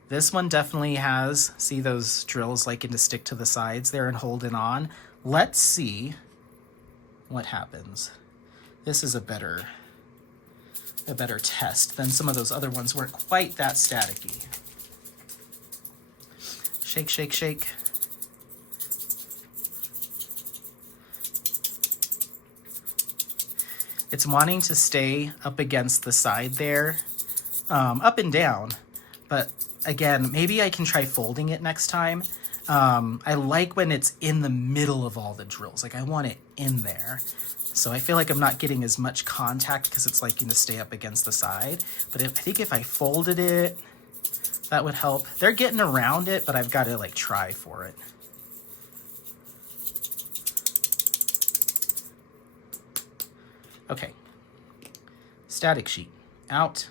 this one definitely has, see those drills liking to stick to the sides there and hold it on. Let's see what happens. This is a better test than some of those other ones weren't quite that staticky. Shake, shake, shake. It's wanting to stay up against the side there, up and down, but again, maybe I can try folding it next time. I like when it's in the middle of all the drills, like I want it in there. So I feel like I'm not getting as much contact because it's liking to stay up against the side. But I think if I folded it That would help. They're getting around it, but I've got to like try for it. Okay. Static sheet out.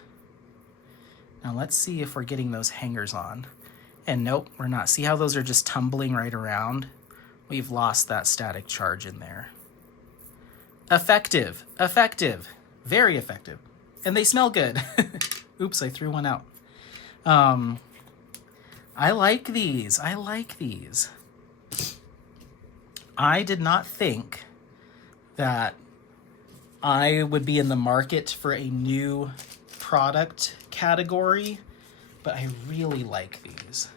Now let's see if we're getting those hangers on. And nope, we're not. See how those are just tumbling right around? We've lost that static charge in there. Effective. Effective. Very effective. And they smell good. Oops, I threw one out. I like these. I like these. I did not think that I would be in the market for a new product category, but I really like these.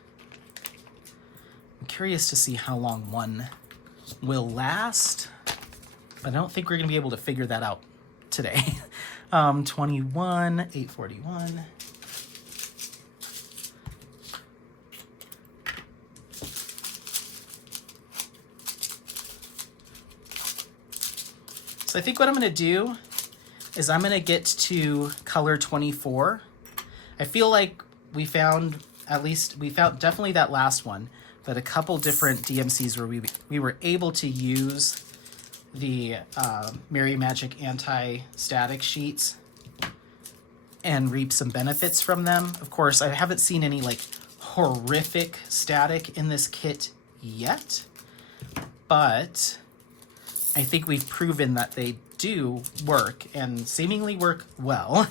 I'm curious to see how long one will last, but I don't think we're going to be able to figure that out today. 21, 841. So I think what I'm going to do is I'm going to get to color 24. I feel like we found definitely that last one, but a couple different DMCs where we were able to use the MerryMagic Anti-Static Sheets and reap some benefits from them. Of course, I haven't seen any like horrific static in this kit yet, but I think we've proven that they do work and seemingly work well.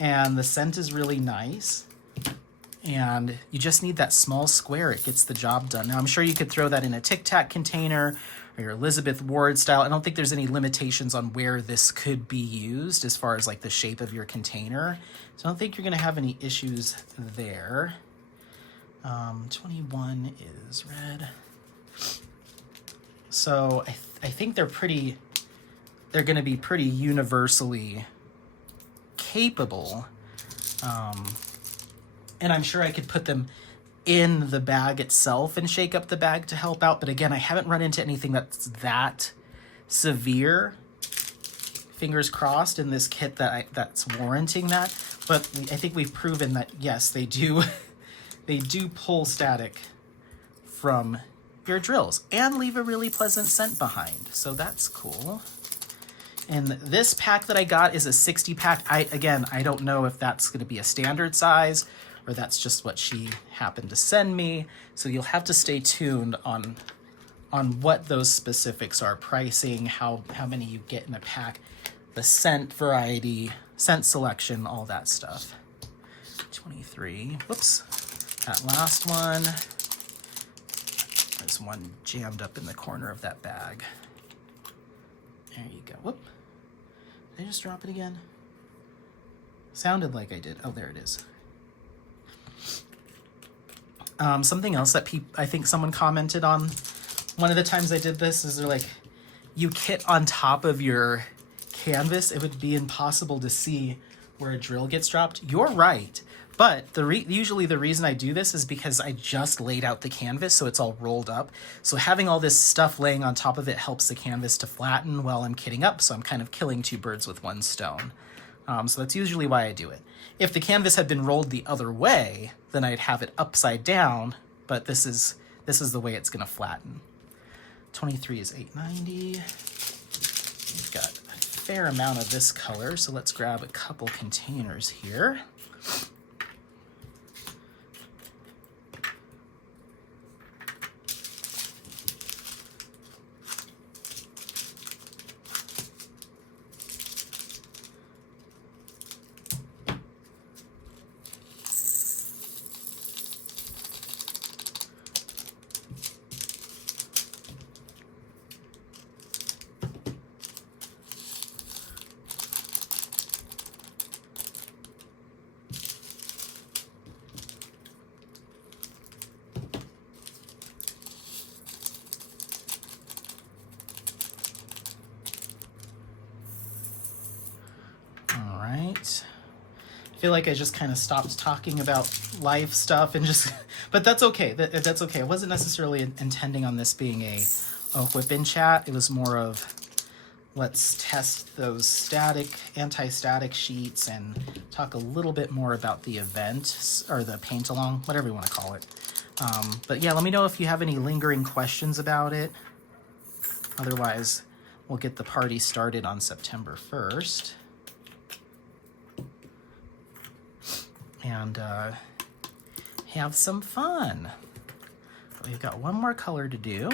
And the scent is really nice. And you just need that small square. It gets the job done. Now, I'm sure you could throw that in a Tic Tac container or your Elizabeth Ward style. I don't think there's any limitations on where this could be used as far as like the shape of your container. So I don't think you're going to have any issues there. 21 is red. So I think they're going to be pretty universally capable. And I'm sure I could put them in the bag itself and shake up the bag to help out. But again, I haven't run into anything that's that severe. Fingers crossed in this kit that's warranting that. But I think we've proven that, yes, they do pull static from your drills and leave a really pleasant scent behind. So that's cool. And this pack that I got is a 60 pack. I don't know if that's going to be a standard size or that's just what she happened to send me. So you'll have to stay tuned on what those specifics are, pricing, how many you get in a pack, the scent variety, scent selection, all that stuff. 23. Whoops. That last one. There's one jammed up in the corner of that bag. There you go. Whoop. Did I just drop it again? Sounded like I did. Oh, there it is. Something else that I think someone commented on one of the times I did this is they're like, you kit on top of your canvas, it would be impossible to see where a drill gets dropped. You're right. But usually the reason I do this is because I just laid out the canvas, so it's all rolled up. So having all this stuff laying on top of it helps the canvas to flatten while I'm kitting up, so I'm kind of killing two birds with one stone. So that's usually why I do it. If the canvas had been rolled the other way, then I'd have it upside down, but this is the way it's going to flatten. 23 is 890. We've got a fair amount of this color, so let's grab a couple containers here. I feel like I just kind of stopped talking about live stuff and just, but that's okay. That's okay. I wasn't necessarily intending on this being a whip-in chat. It was more of let's test those anti-static sheets and talk a little bit more about the event, or the paint along, whatever you want to call it. But yeah, let me know if you have any lingering questions about it. Otherwise, we'll get the party started on September 1st. And have some fun. We've got one more color to do.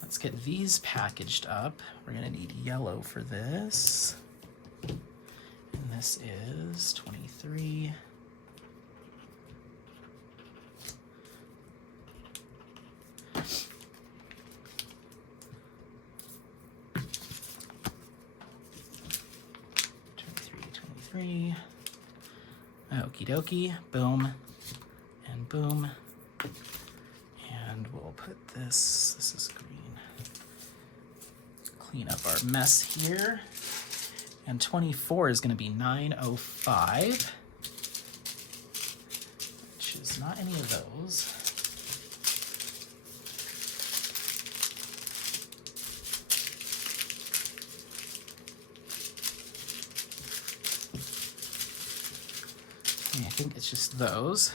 Let's get these packaged up. We're gonna need yellow for this. And this is 23. Okie dokie, boom, and boom. And we'll put this is green. Clean up our mess here. And 24 is gonna be 905, which is not any of those. I think it's just those,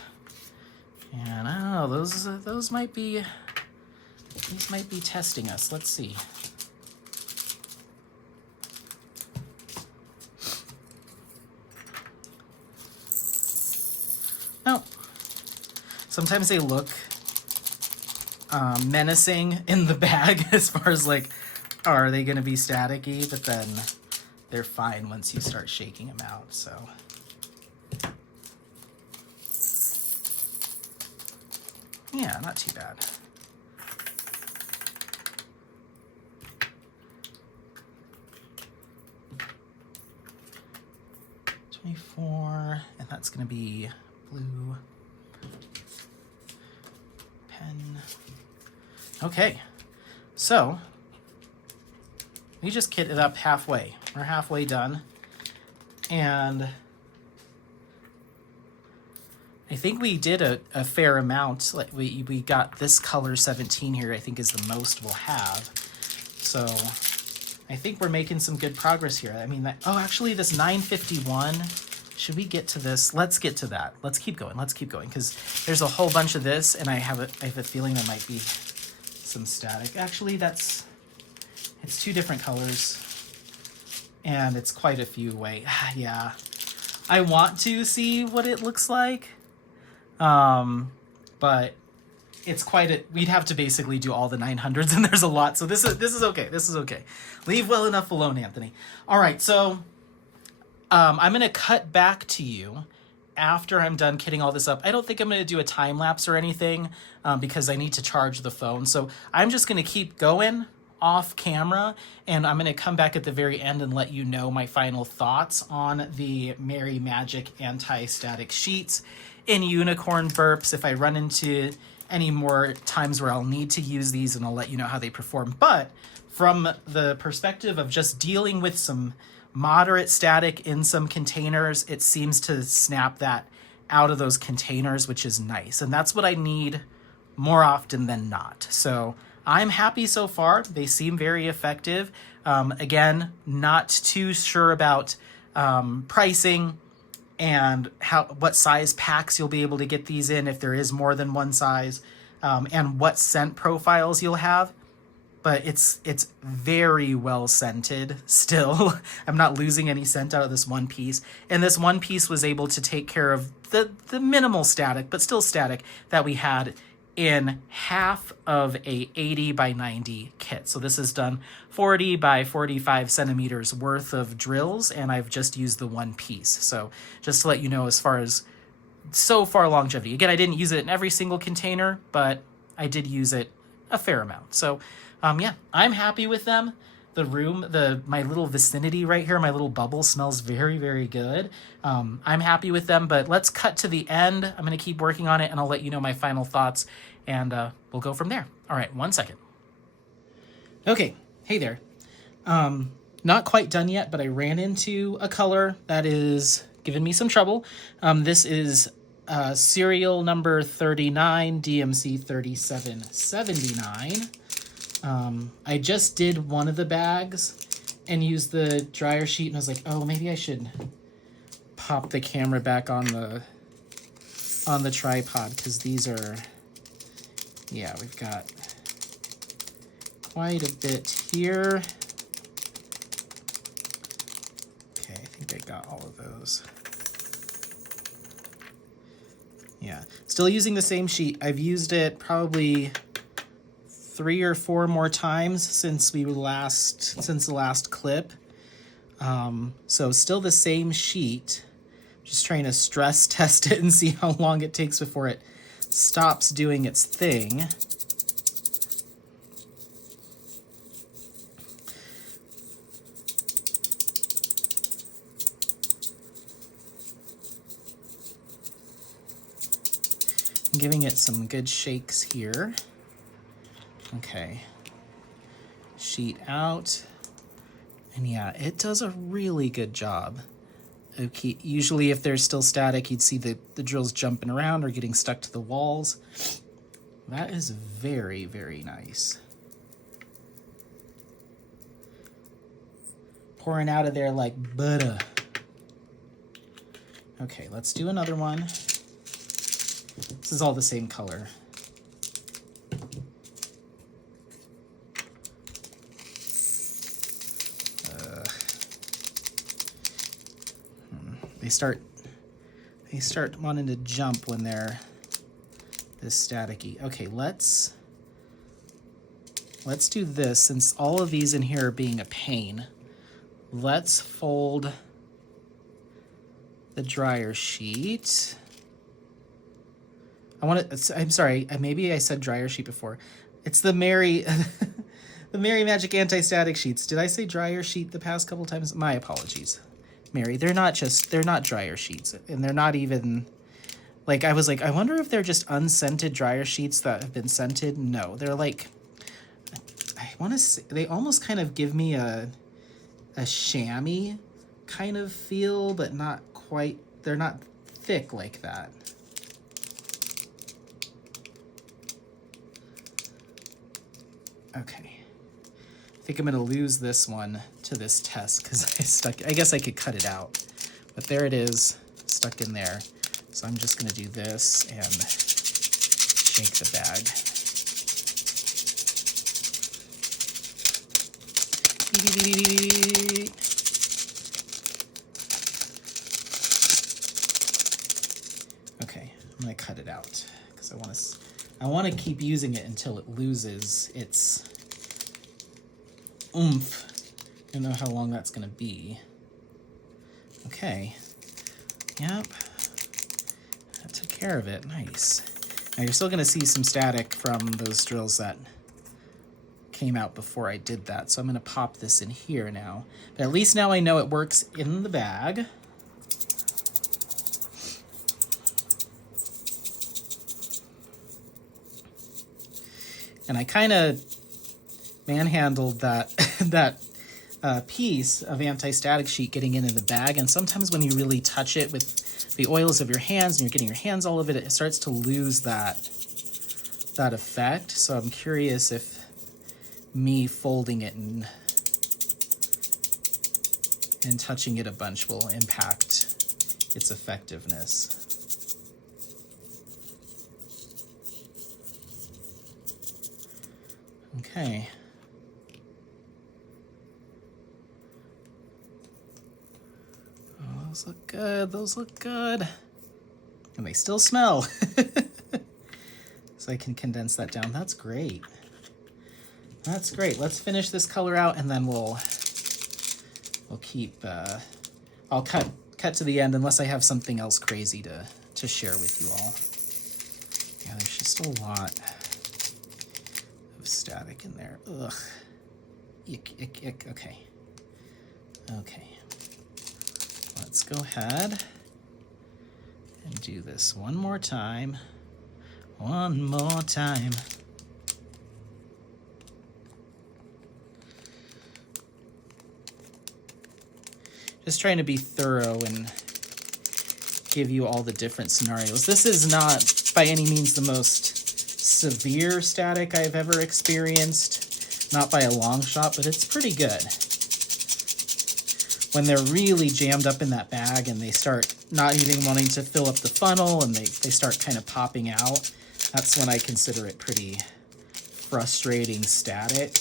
and I don't know, those might be, these might be testing us. Let's see. No, sometimes they look menacing in the bag as far as like, are they going to be staticky? But then they're fine once you start shaking them out. So. Yeah, not too bad. $24, and that's going to be blue pen. Okay, so we just kitted up halfway. We're halfway done, and I think we did a fair amount. Like we got this color 17 here, I think is the most we'll have. So I think we're making some good progress here. I mean, oh, actually this 951, should we get to this? Let's get to that. Let's keep going, because there's a whole bunch of this, and I have a feeling there might be some static. Actually, it's two different colors, and it's quite a few away. Yeah, I want to see what it looks like. But it's we'd have to basically do all the 900s, and there's a lot. So this is okay. This is okay. Leave well enough alone, Anthony. All right. So, I'm going to cut back to you after I'm done kitting all this up. I don't think I'm going to do a time lapse or anything, because I need to charge the phone. So I'm just going to keep going off camera, and I'm going to come back at the very end and let you know my final thoughts on the MerryMagic Anti-Static Sheets in Unicorn Burps, if I run into any more times where I'll need to use these, and I'll let you know how they perform. But from the perspective of just dealing with some moderate static in some containers, it seems to snap that out of those containers, which is nice. And that's what I need more often than not. So I'm happy so far. They seem very effective. Again, not too sure about pricing and what size packs you'll be able to get these in, if there is more than one size, and what scent profiles you'll have. But it's very well scented still. I'm not losing any scent out of this one piece. And this one piece was able to take care of the minimal static, but still static, that we had in half of a 80 by 90 kit. So this is done 40 by 45 centimeters worth of drills, and I've just used the one piece. So just to let you know, as far as so far longevity, again, I didn't use it in every single container, but I did use it a fair amount. So yeah, I'm happy with them. The room, my little vicinity right here, my little bubble smells very, very good. I'm happy with them, but let's cut to the end. I'm going to keep working on it, and I'll let you know my final thoughts, and we'll go from there. All right, 1 second. Okay, hey there. Not quite done yet, but I ran into a color that is giving me some trouble. This is serial number 39, DMC 3779. I just did one of the bags and used the dryer sheet, and I was like, oh, maybe I should pop the camera back on the tripod, because these are, yeah, we've got quite a bit here. Okay, I think I got all of those. Yeah, still using the same sheet. I've used it probably 3 or 4 more times since the last clip. So still the same sheet. Just trying to stress test it and see how long it takes before it stops doing its thing. I'm giving it some good shakes here. Okay. Sheet out. And yeah, it does a really good job. Okay, usually if there's still static, you'd see the drills jumping around or getting stuck to the walls. That is very, very nice. Pouring out of there like butter. Okay, let's do another one. This is all the same color. They start wanting to jump when they're this staticky. Okay, let's do this. Since all of these in here are being a pain, let's fold the dryer sheet. I'm sorry, maybe I said dryer sheet before. It's the the MerryMagic Anti-Static Sheets. Did I say dryer sheet the past couple times? My apologies. Mary, they're not dryer sheets, and they're not even, like, I was like, I wonder if they're just unscented dryer sheets that have been scented. No, they're like, I want to say, they almost kind of give me a chamois kind of feel, but not quite, they're not thick like that. Okay. I think I'm going to lose this one to this test because I guess I could cut it out. But there it is, stuck in there. So I'm just going to do this and shake the bag. Okay, I'm going to cut it out because I want to keep using it until it loses its oomph. I don't know how long that's going to be. Okay. Yep. That took care of it. Nice. Now you're still going to see some static from those drills that came out before I did that. So I'm going to pop this in here now. But at least now I know it works in the bag. And I kind of manhandled that piece of anti-static sheet getting into the bag, and sometimes when you really touch it with the oils of your hands and you're getting your hands all over it, it starts to lose that effect. So I'm curious if me folding it and touching it a bunch will impact its effectiveness. Okay. Oh, those look good. Those look good. And they still smell. So I can condense that down. That's great. That's great. Let's finish this color out and then we'll keep, I'll cut to the end unless I have something else crazy to share with you all. Yeah, there's just a lot of static in there. Ugh. Ick, ick, ick. Okay. Okay. Let's go ahead and do this one more time. One more time. Just trying to be thorough and give you all the different scenarios. This is not by any means the most severe static I've ever experienced. Not by a long shot, but it's pretty good. When they're really jammed up in that bag and they start not even wanting to fill up the funnel and they start kind of popping out, that's when I consider it pretty frustrating static.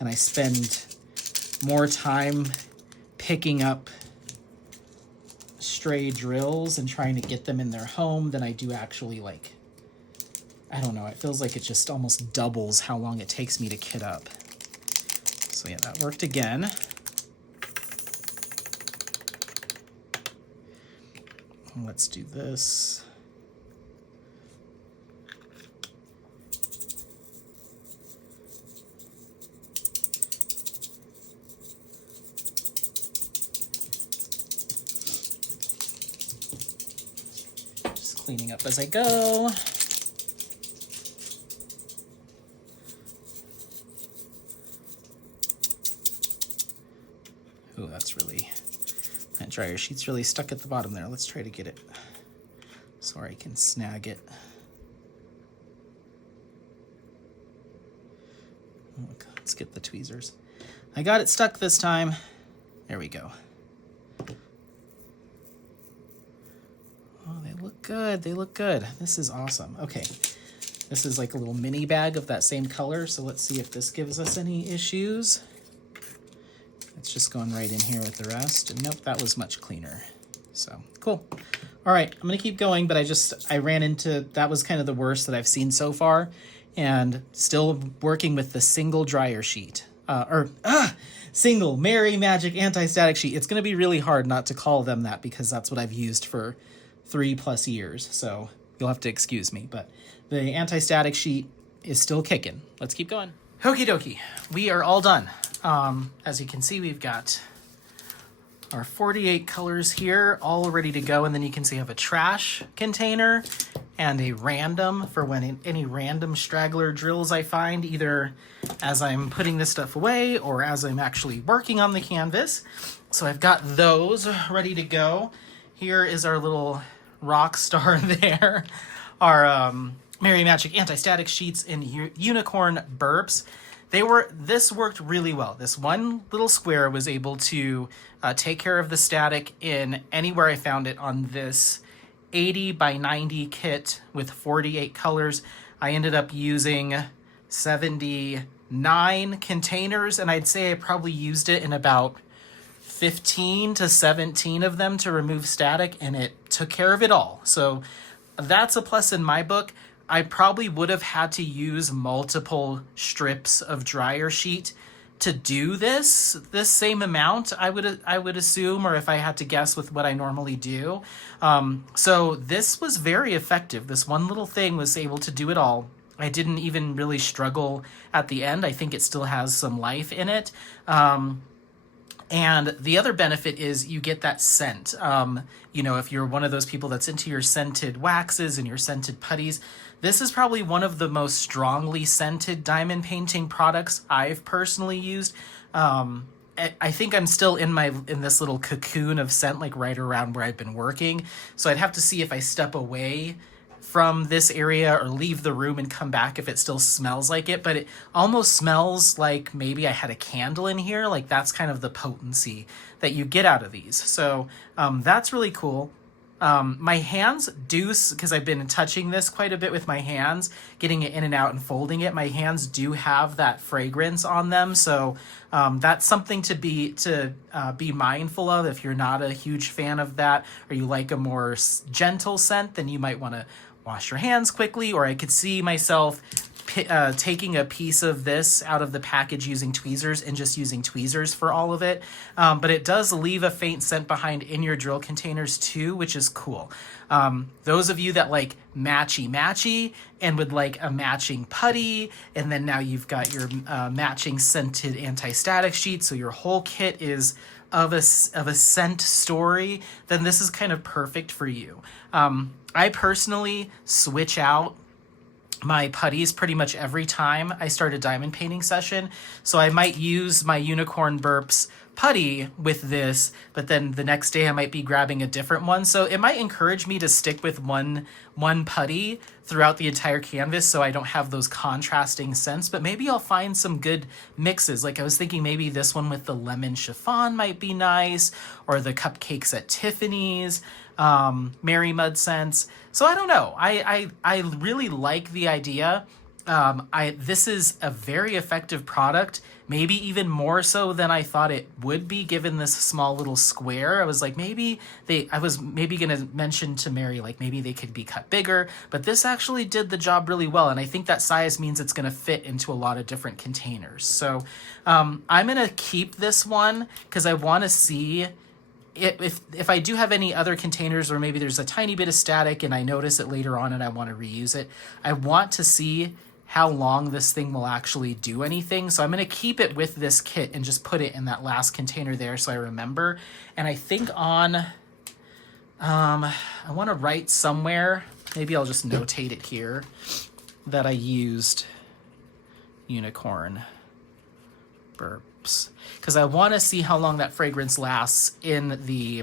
And I spend more time picking up stray drills and trying to get them in their home than I do actually, like, I don't know, it feels like it just almost doubles how long it takes me to kit up. So yeah, that worked again. Let's do this. Just cleaning up as I go. Ooh, that's really, that dryer sheet's really stuck at the bottom there. Let's try to get it so I can snag it. Let's get the tweezers. I got it stuck this time. There we go. Oh, they look good. They look good. This is awesome. Okay. This is like a little mini bag of that same color. So let's see if this gives us any issues. It's just going right in here with the rest. And nope, that was much cleaner. So cool. All right, I'm gonna keep going, but I ran into, that was kind of the worst that I've seen so far, and still working with the single dryer sheet, single MerryMagic Anti-Static Sheet. It's gonna be really hard not to call them that because that's what I've used for 3+ years. So you'll have to excuse me, but the anti-static sheet is still kicking. Let's keep going. Okie dokie, we are all done. As you can see, we've got our 48 colors here, all ready to go. And then you can see I have a trash container and a random for when any random straggler drills I find, either as I'm putting this stuff away or as I'm actually working on the canvas. So I've got those ready to go. Here is our little rock star there, our MerryMagic Anti-Static Sheets in Unicorn Burps. This worked really well. This one little square was able to take care of the static in anywhere I found it on this 80 by 90 kit with 48 colors. I ended up using 79 containers, and I'd say I probably used it in about 15 to 17 of them to remove static, and it took care of it all. So that's a plus in my book. I probably would have had to use multiple strips of dryer sheet to do this same amount, I would assume, or if I had to guess with what I normally do. So this was very effective. This one little thing was able to do it all. I didn't even really struggle at the end. I think it still has some life in it. And the other benefit is you get that scent. You know, if you're one of those people that's into your scented waxes and your scented putties, this is probably one of the most strongly scented diamond painting products I've personally used. I think I'm still in this little cocoon of scent, like right around where I've been working. So I'd have to see if I step away from this area or leave the room and come back if it still smells like it, but it almost smells like maybe I had a candle in here. Like that's kind of the potency that you get out of these. So that's really cool. My hands do, because I've been touching this quite a bit with my hands, getting it in and out and folding it, my hands do have that fragrance on them. So that's something to be mindful of. If you're not a huge fan of that, or you like a more gentle scent, then you might want to wash your hands quickly. Or I could see myself taking a piece of this out of the package using tweezers and just using tweezers for all of it. But it does leave a faint scent behind in your drill containers too, which is cool. Those of you that like matchy and would like a matching putty, and then now you've got your matching scented anti-static sheet, so your whole kit is of a scent story, then this is kind of perfect for you. I personally switch out my putties pretty much every time I start a diamond painting session. So I might use my Unicorn Burps putty with this, but then the next day I might be grabbing a different one. So it might encourage me to stick with one putty throughout the entire canvas so I don't have those contrasting scents, but maybe I'll find some good mixes. Like I was thinking maybe this one with the lemon chiffon might be nice, or the cupcakes at Tiffany's, Mary Mud scents. So I don't know. I really like the idea. This is a very effective product, maybe even more so than I thought it would be given this small little square. I was like, I was maybe going to mention to Mary, like maybe they could be cut bigger, but this actually did the job really well. And I think that size means it's going to fit into a lot of different containers. So I'm going to keep this one because I want to see if I do have any other containers where maybe there's a tiny bit of static and I notice it later on and I want to reuse it. I want to see how long this thing will actually do anything. So I'm going to keep it with this kit and just put it in that last container there so I remember. And I think I want to write somewhere, maybe I'll just notate it here, that I used unicorn burps. Because I want to see how long that fragrance lasts in the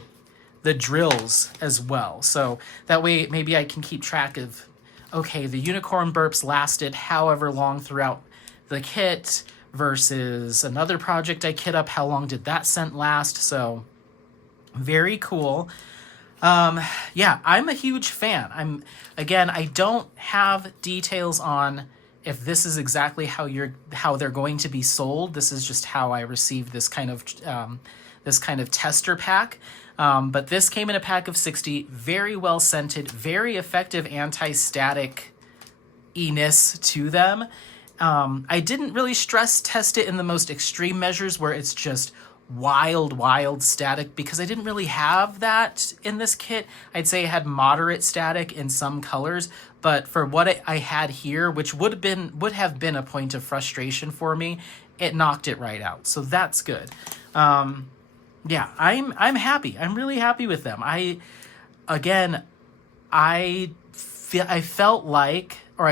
drills as well. So that way maybe I can keep track of, okay, the unicorn burps lasted however long throughout the kit versus another project I kit up. How long did that scent last? So very cool. Yeah, I'm a huge fan. I don't have details on if this is exactly how they're going to be sold. This is just how I received this kind of tester pack. But this came in a pack of 60, very well scented, very effective anti-static-iness to them. I didn't really stress test it in the most extreme measures where it's just wild static because I didn't really have that in this kit. I'd say it had moderate static in some colors, but for what I had here, which would have been a point of frustration for me, it knocked it right out. So that's good. Yeah, I'm happy. I'm really happy with them. I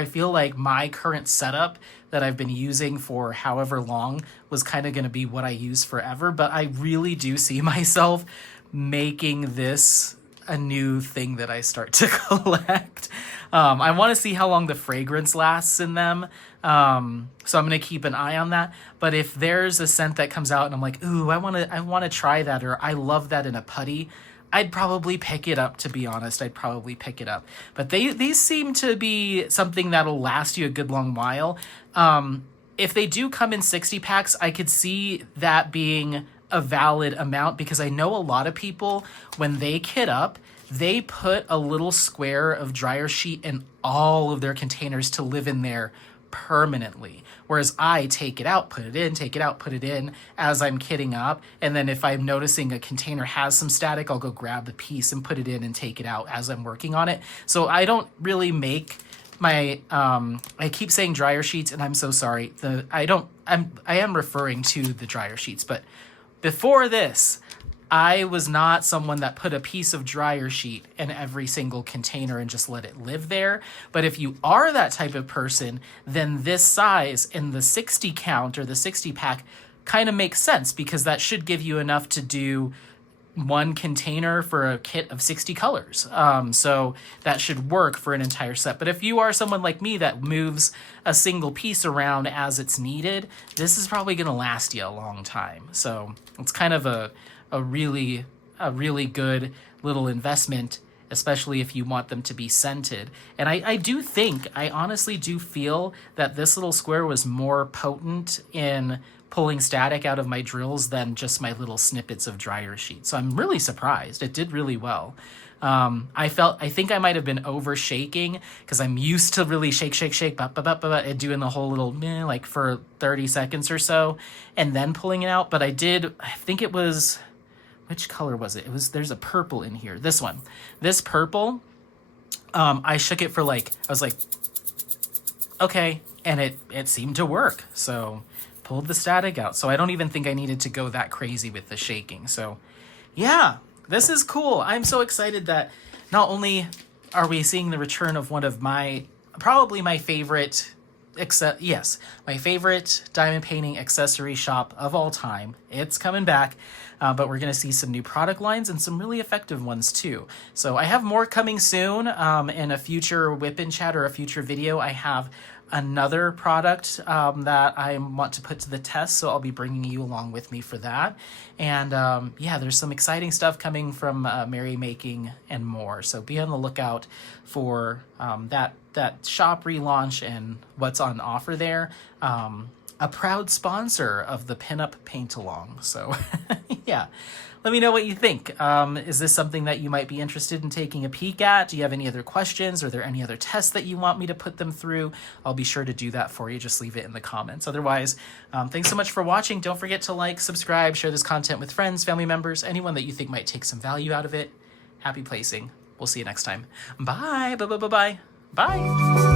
feel like my current setup that I've been using for however long was kind of going to be what I use forever, but I really do see myself making this a new thing that I start to collect. I want to see how long the fragrance lasts in them. So I'm going to keep an eye on that. But if there's a scent that comes out and I'm like, ooh, I want to try that, or I love that in a putty, I'd probably pick it up, to be honest. I'd probably pick it up. But these seem to be something that'll last you a good long while. If they do come in 60 packs, I could see that being a valid amount because I know a lot of people, when they kit up, they put a little square of dryer sheet in all of their containers to live in there permanently. Whereas I take it out, put it in, take it out, put it in as I'm kitting up. And then if I'm noticing a container has some static, I'll go grab the piece and put it in and take it out as I'm working on it. So I don't really make my, I keep saying dryer sheets and I'm so sorry. I am referring to the dryer sheets, but before this, I was not someone that put a piece of dryer sheet in every single container and just let it live there. But if you are that type of person, then this size in the 60 count or the 60 pack kind of makes sense because that should give you enough to do one container for a kit of 60 colors. So that should work for an entire set. But if you are someone like me that moves a single piece around as it's needed, this is probably going to last you a long time. So it's kind of a really good little investment, especially if you want them to be scented. And I honestly do feel that this little square was more potent in pulling static out of my drills than just my little snippets of dryer sheet. So I'm really surprised. It did really well. I think I might have been over shaking because I'm used to really shake, and doing the whole little like for 30 seconds or so and then pulling it out. But I think it was, which color was it? There's a purple in here. This one, this purple, I shook it for I was like, okay. And it seemed to work. So pulled the static out. So I don't even think I needed to go that crazy with the shaking. So yeah, this is cool. I'm so excited that not only are we seeing the return of one of probably my favorite Yes, my favorite diamond painting accessory shop of all time. It's coming back, but we're going to see some new product lines and some really effective ones too. So I have more coming soon. In a future Whip and Chat or a future video, I have another product that I want to put to the test, so I'll be bringing you along with me for that. And yeah, there's some exciting stuff coming from MerryMagic and more, so be on the lookout for that shop relaunch and what's on offer there. A proud sponsor of the Pinup Paint Along, so yeah. Let me know what you think. Is this something that you might be interested in taking a peek at? Do you have any other questions? Are there any other tests that you want me to put them through? I'll be sure to do that for you. Just leave it in the comments. Otherwise, thanks so much for watching. Don't forget to like, subscribe, share this content with friends, family members, anyone that you think might take some value out of it. Happy placing. We'll see you next time. Bye. Bye. Bye. Bye. Bye. Bye.